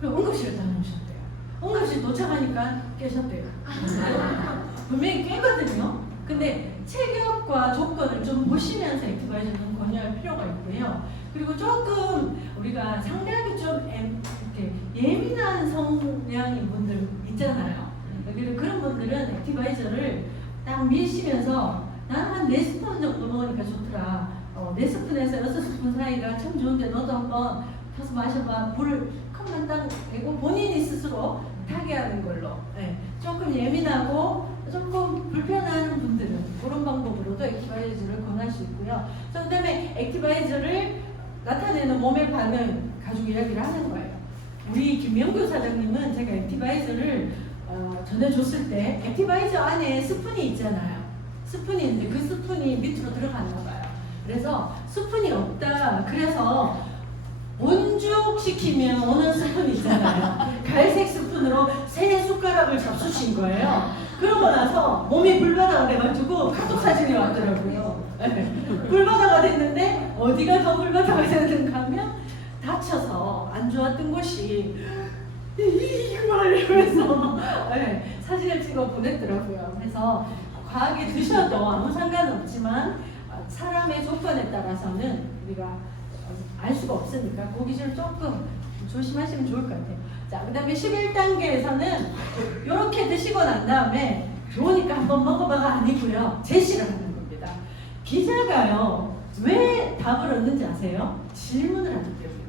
그리고 응급실을 다녀오셨대요. 응급실 도착하니까 깨셨대요. 분명히 깨거든요. 근데 체격과 조건을 좀 보시면서 액티바이저는 권유할 필요가 있고요. 그리고 조금 우리가 상당히 좀 이렇게 예민한 성향인 분들 있잖아요. 그런 분들은 액티바이저를 딱 미시면서 나는 한 4스푼 정도 먹으니까 좋더라. 4스푼에서 6스푼 사이가 참 좋은데 너도 한번 타서 마셔봐. 불을 컵만 딱 내고 본인이 스스로 타게 하는 걸로. 조금 예민하고 조금 불편한 분들은 그런 방법으로도 액티바이저를 권할 수 있고요. 그 다음에 액티바이저를 나타내는 몸의 반응 가지고 이야기를 하는 거예요. 우리 김명규 사장님은 제가 액티바이저를 전해줬을 때 액티바이저 안에 스푼이 있잖아요. 스푼이 있는데 그 스푼이 밑으로 들어갔나 봐요. 그래서 스푼이 없다. 그래서 온죽시키면 오는 스푼 있잖아요. 갈색 스푼으로 3숟가락을 잡수신 거예요. 그러고 나서 몸이 불바다가 돼가지고 카톡 사진이 왔더라고요. 불바다가 됐는데 어디가 더 불바다가 되는가 하면 다쳐서 안 좋았던 곳이 이걸 이러면서 사진을 찍어 보냈더라고요. 그래서 과하게 드셔도 아무 상관없지만 사람의 조건에 따라서는 우리가 알 수가 없으니까 고기를 조금 조심하시면 좋을 것 같아요. 자, 그 다음에 11단계에서는 이렇게 드시고 난 다음에 좋으니까 한번 먹어봐가 아니고요. 제시를 하는 겁니다. 기자가요, 왜 답을 얻는지 아세요? 질문을 하기 때문에.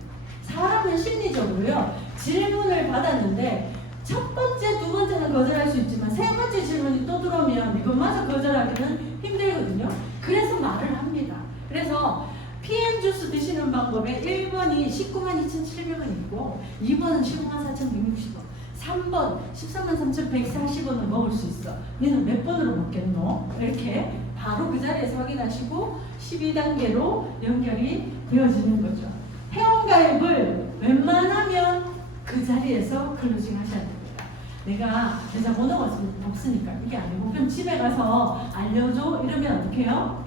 사람은 심리적으로요, 질문을 받았는데 첫 번째, 두 번째는 거절할 수 있지만 세 번째 질문이 또 들어오면 이것마저 거절하기는 힘들거든요. 그래서 말을 합니다. 그래서 PM 주스 드시는 방법에 1번이 192,700원 있고 2번은 154,160원, 3번 133,140원을 먹을 수 있어. 얘는 몇 번으로 먹겠노? 이렇게 바로 그 자리에서 확인하시고 12단계로 연결이 되어지는 거죠. 회원가입을 웬만하면 그 자리에서 클로징 하셔야 됩니다. 내가 계좌번호가 없으니까 이게 아니고 그럼 집에 가서 알려줘 이러면 어떻게 해요?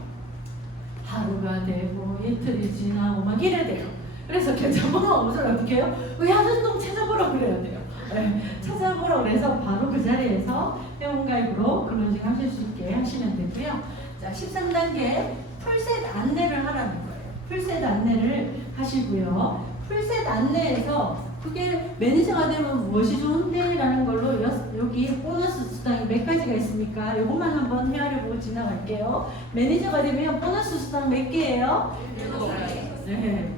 하루가 되고 이틀이 지나고 막 이래 돼요. 그래서 계좌번호 없으면 어떻게 해요? 의사전송 찾아보라고 그래야 돼요. 네, 찾아보라고 그래서 바로 그 자리에서 회원가입으로 클로징 하실 수 있게 하시면 되고요. 자, 13단계 풀셋 안내를 하라는 거예요. 풀셋 안내를 하시고요. 풀셋 안내에서 그게 매니저가 되면 무엇이 좋은데? 라는 걸로 여기 보너스 수당이 몇 가지가 있습니까? 이것만 한번 헤아려보고 지나갈게요. 매니저가 되면 보너스 수당 몇 개예요? 7개. 네.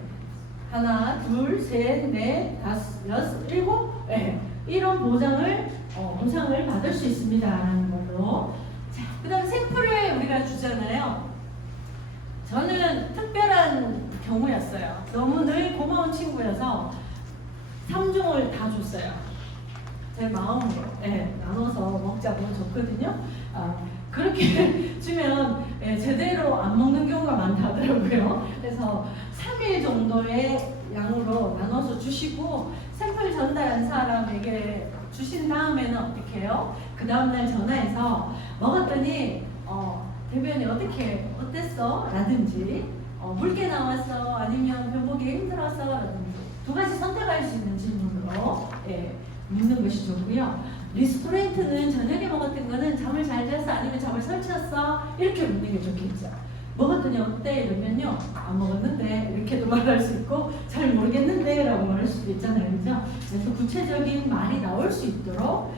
하나, 둘, 셋, 넷, 다섯, 여섯, 일곱. 네. 이런 보상을 받을 수 있습니다. 라는 걸로. 자, 그 다음 샘플을 우리가 주잖아요. 저는 특별한 경우였어요. 너무 늘 고마운 친구여서 3종을 다 줬어요. 제 마음으로. 네, 나눠서 먹자고 줬거든요. 그렇게 주면 제대로 안 먹는 경우가 많다더라고요. 그래서 3일 정도의 양으로 나눠서 주시고 샘플 전달한 사람에게 주신 다음에는 어떻게 해요? 그 다음날 전화해서 먹었더니 대변이 어땠어? 라든지 묽게 나왔어? 아니면 변보기 힘들었어? 라든지 두 가지 선택할 수 있는 질문으로 묻는 것이 좋고요. 리스토레이트는 저녁에 먹었던 거는 잠을 잘 잤어? 아니면 잠을 설쳤어? 이렇게 묻는 게 좋겠죠. 먹었더니 어때? 이러면요. 안 먹었는데 이렇게도 말할 수 있고 잘 모르겠는데 라고 말할 수도 있잖아요. 그죠? 그래서 구체적인 말이 나올 수 있도록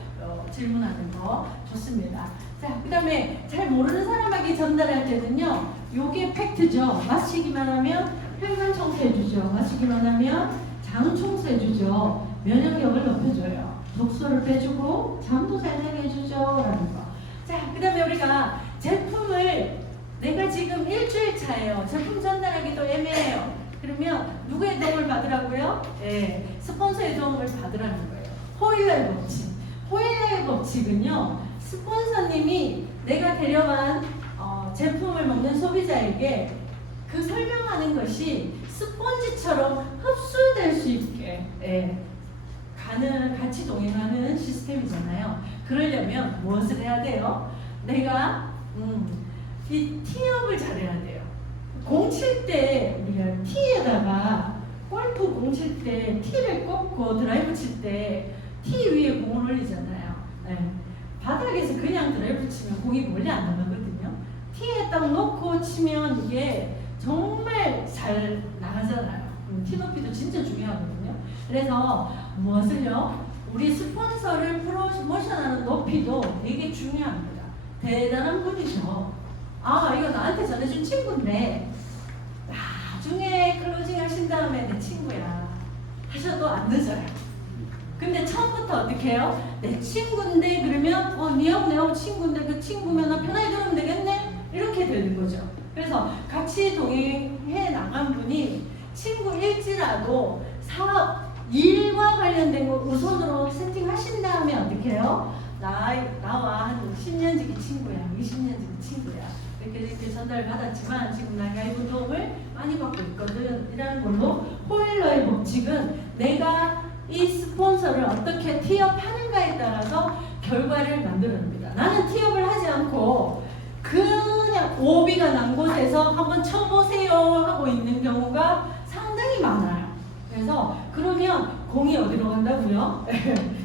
질문하는 거 좋습니다. 자, 그 다음에 잘 모르는 사람에게 전달할 때는요. 요게 팩트죠. 마시기만 하면 혈관 청소해주죠. 마시기만 하면 장 청소해주죠. 면역력을 높여줘요. 독소를 빼주고 잠도 잘 자게 해주죠. 라는 거. 자, 그 다음에 우리가 제품을 내가 지금 일주일 차예요. 제품 전달하기도 애매해요. 그러면 누구의 도움을 받으라고요? 스폰서의 도움을 받으라는 거예요. 호일러의 법칙. 호일러의 법칙은요. 스폰서님이 내가 데려간 제품을 먹는 소비자에게 그 설명하는 것이 스펀지처럼 흡수될 수 있게 같이 동행하는 시스템이잖아요. 그러려면 무엇을 해야 돼요? 내가 이 티업을 잘해야 돼요. 공 칠 때 우리가 티에다가 골프 공 칠 때 티를 꽂고 드라이브 칠 때 티 위에 공을 올리잖아요. 바닥에서 그냥 드라이브 치면 공이 멀리 안 나가거든요. 티에 딱 놓고 치면 이게 정말 잘 나가잖아요. 티 높이도 진짜 중요하거든요. 그래서 무엇을요? 우리 스폰서를 프로모션하는 높이도 되게 중요합니다. 대단한 분이죠. 이거 나한테 전해준 친구인데 나중에 클로징 하신 다음에 내 친구야 하셔도 안 늦어요. 근데 처음부터 어떻게 해요? 내 친구인데 그러면 니하고 친구인데 그 친구면 나 편하게 들으면 되겠네? 이렇게 되는 거죠. 그래서 같이 동행해 나간 분이 친구일지라도 사업, 일과 관련된 거 우선으로 세팅하신 다음에 어떻게 해요? 나와 한 10년지기 친구야, 20년지기 친구야. 이렇게 전달받았지만 지금 나 가이드 도움을 많이 받고 있거든. 이라는 걸로 호일러의 법칙은 내가 이 스폰서를 어떻게 티업하는가에 따라서 결과를 만들어냅니다. 나는 티업을 하지 않고 그냥 오비가 난 곳에서 한번 쳐보세요 하고 있는 경우가 상당히 많아요. 그래서 그러면 공이 어디로 간다고요?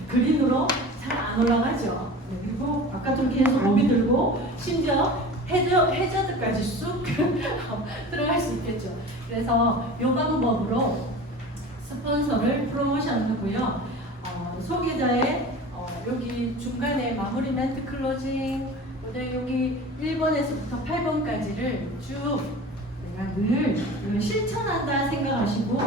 그린으로 잘 안 올라가죠. 그리고 바깥으로 계속 오비 들고 심지어 해저드까지 쑥 들어갈 수 있겠죠. 그래서 이 방법으로 스폰서를 프로모션하고요. 소개자의 여기 중간에 마무리 멘트 클로징, 그다음에 여기 1번에서부터 8번까지를 쭉 내가 늘 실천한다 생각하시고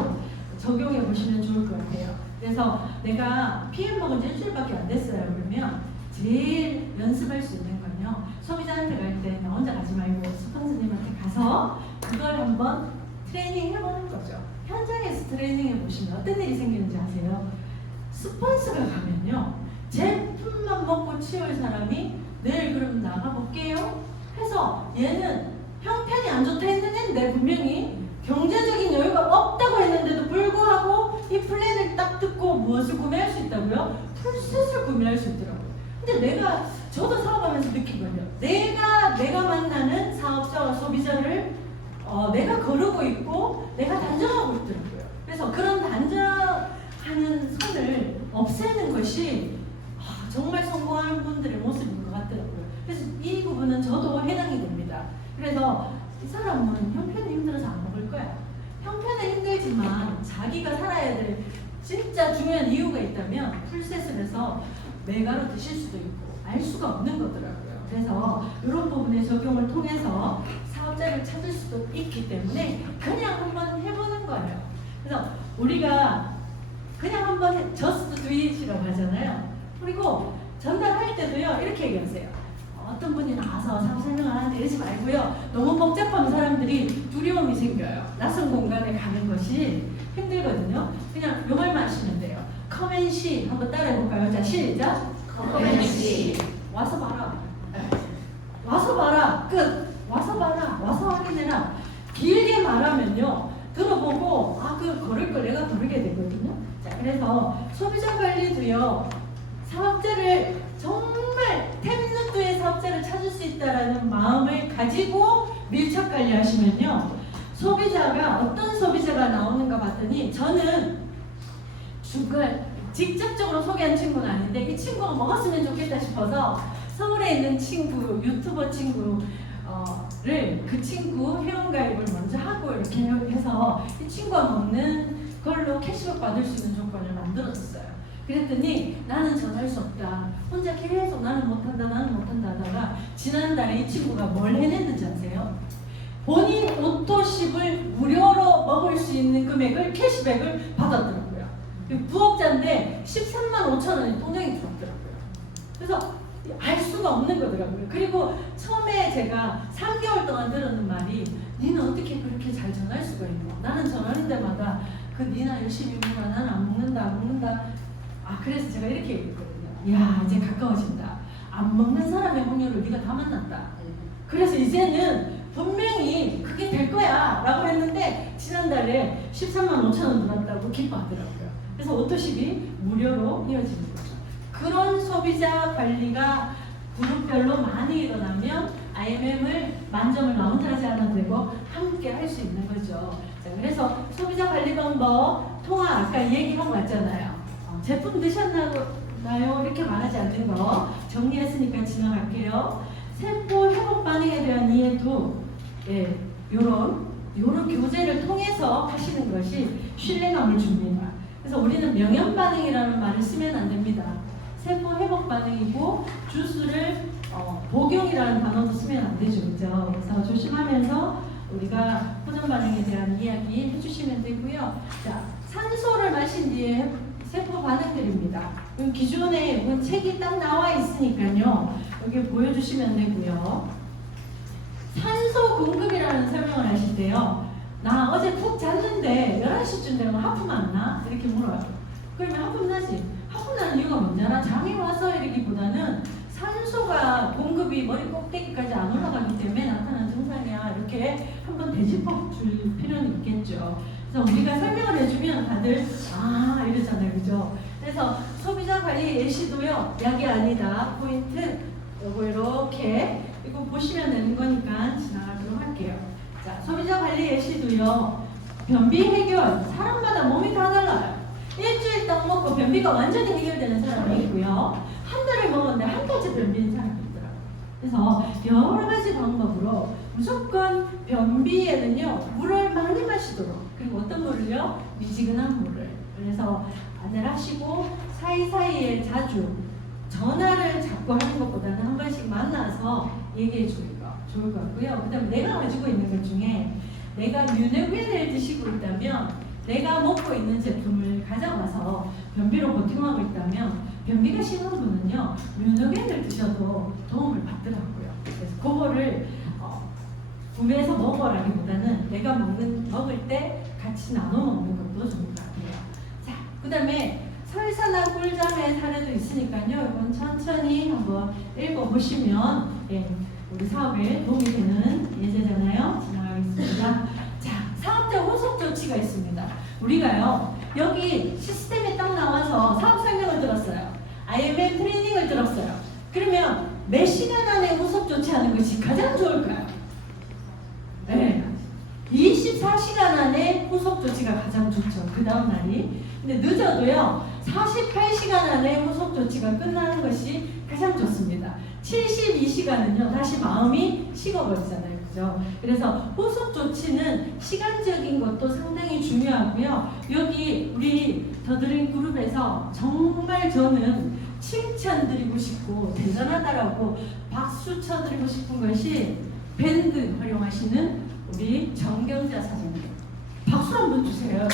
적용해 보시면 좋을 것 같아요. 그래서 내가 PM 먹은 지 일주일밖에 안 됐어요. 그러면 제일 연습할 수 있는 건요. 소비자한테 갈 때 나 혼자 가지 말고 스폰서님한테 가서 그걸 한번 트레이닝 해보는 거죠. 현장에서 트레이닝 해보시면 어떤 일이 생기는지 아세요? 스폰서가 가면요. 제품만 먹고 치울 사람이 내일 그럼 나가볼게요 해서 얘는 형편이 안 좋다 했는데 분명히 경제적인 여유가 없다고 했는데도 불구하고 이 플랜을 딱 듣고 무엇을 구매할 수 있다고요? 풀셋을 구매할 수 있더라고요. 근데 저도 사업하면서 느낀 거예요. 내가 만나는 사업자와 소비자를 내가 거르고 있고 내가 단정하고 있더라고요. 없애는 것이 정말 성공하는 분들의 모습인 것 같더라고요. 그래서 이 부분은 저도 해당이 됩니다. 그래서 이 사람은 형편이 힘들어서 안 먹을 거야. 형편은 힘들지만 자기가 살아야 될 진짜 중요한 이유가 있다면 풀셋을 해서 메가로 드실 수도 있고 알 수가 없는 거더라고요. 그래서 이런 부분의 적용을 통해서 사업자를 찾을 수도 있기 때문에 그냥 한번 해보는 거예요. 그래서 우리가 그냥 한번 just do it이라고 하잖아요. 그리고 전달할 때도요 이렇게 얘기하세요. 어떤 분이 나와서 사업 설명을 하는데 이러지 말고요. 너무 복잡하면 사람들이 두려움이 생겨요. 낯선 공간에 가는 것이 힘들거든요. 그냥 요 말만 하시면 돼요. Come and see. 한번 따라해볼까요? 자, 시작. Come and see. 와서 봐라. 와서 봐라. 끝. 와서 봐라. 와서 확인해라. 길게 말하면요. 들어보고 그 걸을 걸 내가 걸게 되거든요. 자, 그래서 소비자 관리도요. 사업자를 정말 템누트의 사업자를 찾을 수 있다라는 마음을 가지고 밀착 관리하시면요. 소비자가 어떤 소비자가 나오는가 봤더니 저는 직접적으로 소개한 친구는 아닌데 이 친구가 먹었으면 좋겠다 싶어서 서울에 있는 친구, 유튜버 친구를 그 친구 회원가입을 먼저 하고 이렇게 해서 이 친구가 먹는 걸로 캐시백 받을 수 있는 조건을 만들어줬어요. 그랬더니 나는 전할 수 없다. 혼자 계속 나는 못한다 하다가 지난달에 이 친구가 뭘 해냈는지 아세요? 본인 오토십을 무료로 먹을 수 있는 금액을 캐시백을 받았더라고요. 부업자인데 13만 5천 원이 통장에 들어왔더라고요. 그래서 알 수가 없는 거더라고요. 그리고 처음에 제가 3개월 동안 들었는 말이 니는 어떻게 그렇게 잘 전할 수가 있노? 나는 전하는 데마다 니나 열심히 먹어. 나는 안 먹는다. 그래서 제가 이렇게 얘기했거든요. 야, 이제 가까워진다. 안 먹는 사람의 확률을 네가 다 만났다. 그래서 이제는 분명히 그게 될 거야 라고 했는데 지난달에 13만 5천 원 들었다고 기뻐하더라고요. 그래서 오토십이 무료로 이어지는 거죠. 그런 소비자 관리가 그룹별로 많이 일어나면 IMM을 만점을 나 혼자 하지 않아도 되고 함께 할 수 있는 거죠. 자, 그래서 소비자 관리 방법 통화 아까 얘기하고 왔잖아요. 제품 드셨나요? 이렇게 말하지 않는 거 정리했으니까 지나갈게요. 세포 회복 반응에 대한 이해도 요런 교재를 통해서 하시는 것이 신뢰감을 줍니다. 그래서 우리는 명현 반응이라는 말을 쓰면 안 됩니다. 세포 회복 반응이고 주스를 복용이라는 단어도 쓰면 안 되죠. 그죠? 그래서 조심하면서 우리가 호전 반응에 대한 이야기 해주시면 되고요. 자, 산소를 마신 뒤에 세포 반응들입니다. 기존에 책이 딱 나와 있으니까요. 여기 보여주시면 되고요. 산소 공급이라는 설명을 하실 때요. 나 어제 푹 잤는데 11시쯤 되면 하품 안 나? 이렇게 물어요. 그러면 하품 나지? 하품 나는 이유가 뭔지 알아? 잠이 와서 이러기보다는 산소가 공급이 머리 꼭대기까지 안 올라가기 때문에 나타나는 증상이야. 이렇게 한번 되짚어 줄 필요는 있겠죠. 그래서 우리가 설명을 해주면 다들 이러잖아요. 그죠? 그래서 소비자 관리 예시도요. 약이 아니다. 포인트 요거 이렇게 이거 보시면 되는 거니까 지나가도록 할게요. 자, 소비자 관리 예시도요. 변비 해결. 사람마다 몸이 다 달라요. 일주일 딱 먹고 변비가 완전히 해결되는 사람이 있고요. 한 달을 먹었는데 한 달째 변비인 사람이 있더라고요. 그래서 여러 가지 방법으로 무조건 변비에는요. 물을 많이 마시도록. 그리고 어떤 물을요? 미지근한 물을. 그래서 안내를 하시고 사이사이에 자주 전화를 자꾸 하는 것보다는 한 번씩 만나서 얘기해 주기가 좋을 것 같고요. 그 다음에 내가 가지고 있는 것 중에 내가 뮤네그엔을 드시고 있다면 내가 먹고 있는 제품을 가져가서 변비로 버팅하고 있다면 변비가 심한 분은요. 뮤네그엔을 드셔도 도움을 받더라고요. 그래서 그거를 구매해서 먹어라기보다는 내가 먹을 때 같이 나눠 먹는 것도 좋은 것 같아요. 자, 그 다음에 설사나 꿀잠의 사례도 있으니까요. 이건 천천히 한번 읽어보시면 우리 사업에 도움이 되는 예제잖아요. 지나가겠습니다. 자, 사업자 후속 조치가 있습니다. 우리가요. 여기 시스템에 딱 나와서 사업 설명을 들었어요. IMM 트레이닝을 들었어요. 그러면 몇 시간 안에 후속 조치하는 것이 가장 좋을까요? 네. 24시간 안에 후속 조치가 가장 좋죠. 그 다음 날이. 근데 늦어도요. 48시간 안에 후속 조치가 끝나는 것이 가장 좋습니다. 72시간은요, 다시 마음이 식어버리잖아요. 그죠? 그래서 후속 조치는 시간적인 것도 상당히 중요하고요. 여기 우리 더드림 그룹에서 정말 저는 칭찬드리고 싶고 대단하다라고 박수 쳐드리고 싶은 것이 밴드 활용하시는 우리 정경자 사장님. 박수 한번 주세요.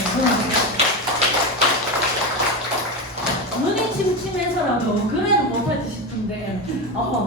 눈이 침침해서라도 그래도 못하지 싶은데,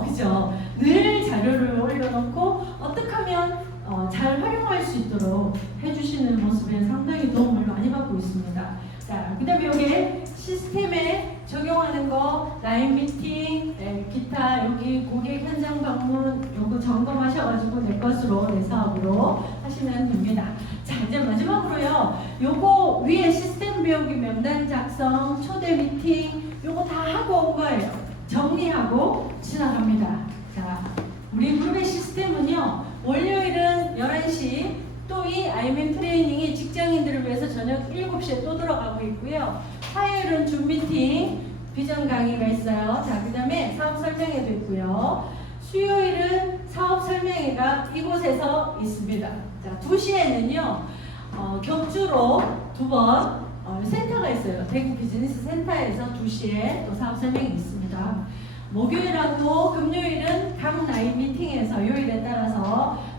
그죠? 늘 자료를 올려놓고 어떻게 하면 잘 활용할 수 있도록 해주시는 모습에 상당히 도움을 많이 받고 있습니다. 자, 그 다음에 여기 시스템에 적용하는 거, 라인 미팅, 기타, 여기 고객 현장 방문, 요거 점검하셔가지고 내 것으로, 내 사업으로 하시면 됩니다. 자, 이제 마지막으로요. 요거 위에 시스템 배우기 명단 작성, 초대 미팅, 요거 다 하고 온 거예요. 정리하고 지나갑니다. 자, 우리 그룹의 시스템은요. 월요일은 11시, 또 이 IMM 트레이닝이 직장인들을 위해서 저녁 7시에 또 들어가고 있고요. 화요일은 줌 미팅, 비전 강의가 있어요. 자, 그 다음에 사업 설명회도 있고요. 수요일은 사업 설명회가 이곳에서 있습니다. 자, 2시에는요, 격주로 2번 센터가 있어요. 대구 비즈니스 센터에서 2시에 또 사업 설명회 있습니다. 목요일하고 금요일은 각 라인 미팅에서 요일에 따라서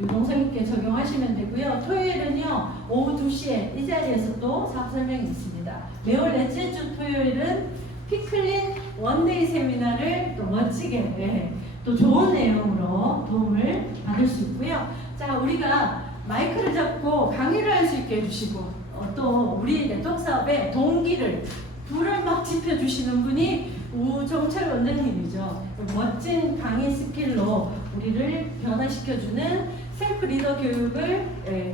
유동성 있게 적용하시면 되고요. 토요일은요, 오후 2시에 이 자리에서 또 사업 설명이 있습니다. 매월 넷째 주 토요일은 피클린 원데이 세미나를 또 멋지게 또 좋은 내용으로 도움을 받을 수 있고요. 자, 우리가 마이크를 잡고 강의를 할 수 있게 해주시고 또 우리 네트워크 사업의 동기를 불을 막 지펴주시는 분이 우정철 원장님이죠. 멋진 강의 스킬로 우리를 변화시켜주는 셀프 리더 교육을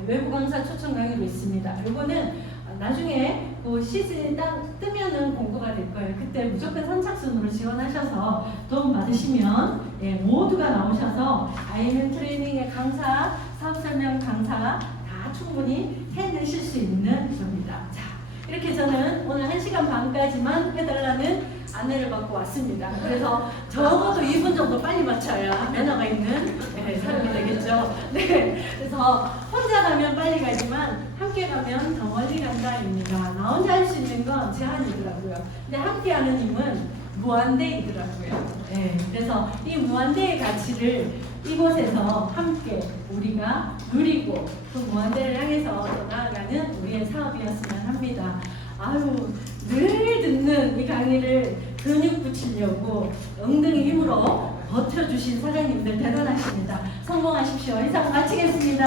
외부 강사 초청 강의로 있습니다. 이거는 나중에 그 시즌이 뜨면은 공고가 될 거예요. 그때 무조건 선착순으로 지원하셔서 도움 받으시면 모두가 나오셔서 IMM 트레이닝의 강사, 사업 설명 강사 다 충분히 해내실 수 있는 겁니다. 자, 이렇게 저는 오늘 1시간 반까지만 해달라는 안내를 받고 왔습니다. 그래서 적어도 2분 정도 빨리 맞춰야 매너가 있는 사람이 되겠죠. 네, 그래서 혼자 가면 빨리 가지만 함께 가면 더 멀리 간다입니다. 나 혼자 할 수 있는 건 제한이더라고요. 근데 함께하는 힘은 무한대이더라고요. 네, 그래서 이 무한대의 가치를 이곳에서 함께 우리가 누리고 그 무한대를 향해서 더 나아가는 우리의 사업이었으면 합니다. 아유, 늘 듣는 이 강의를 근육 붙이려고 엉덩이 힘으로 버텨주신 사장님들 대단하십니다. 성공하십시오. 이상 마치겠습니다.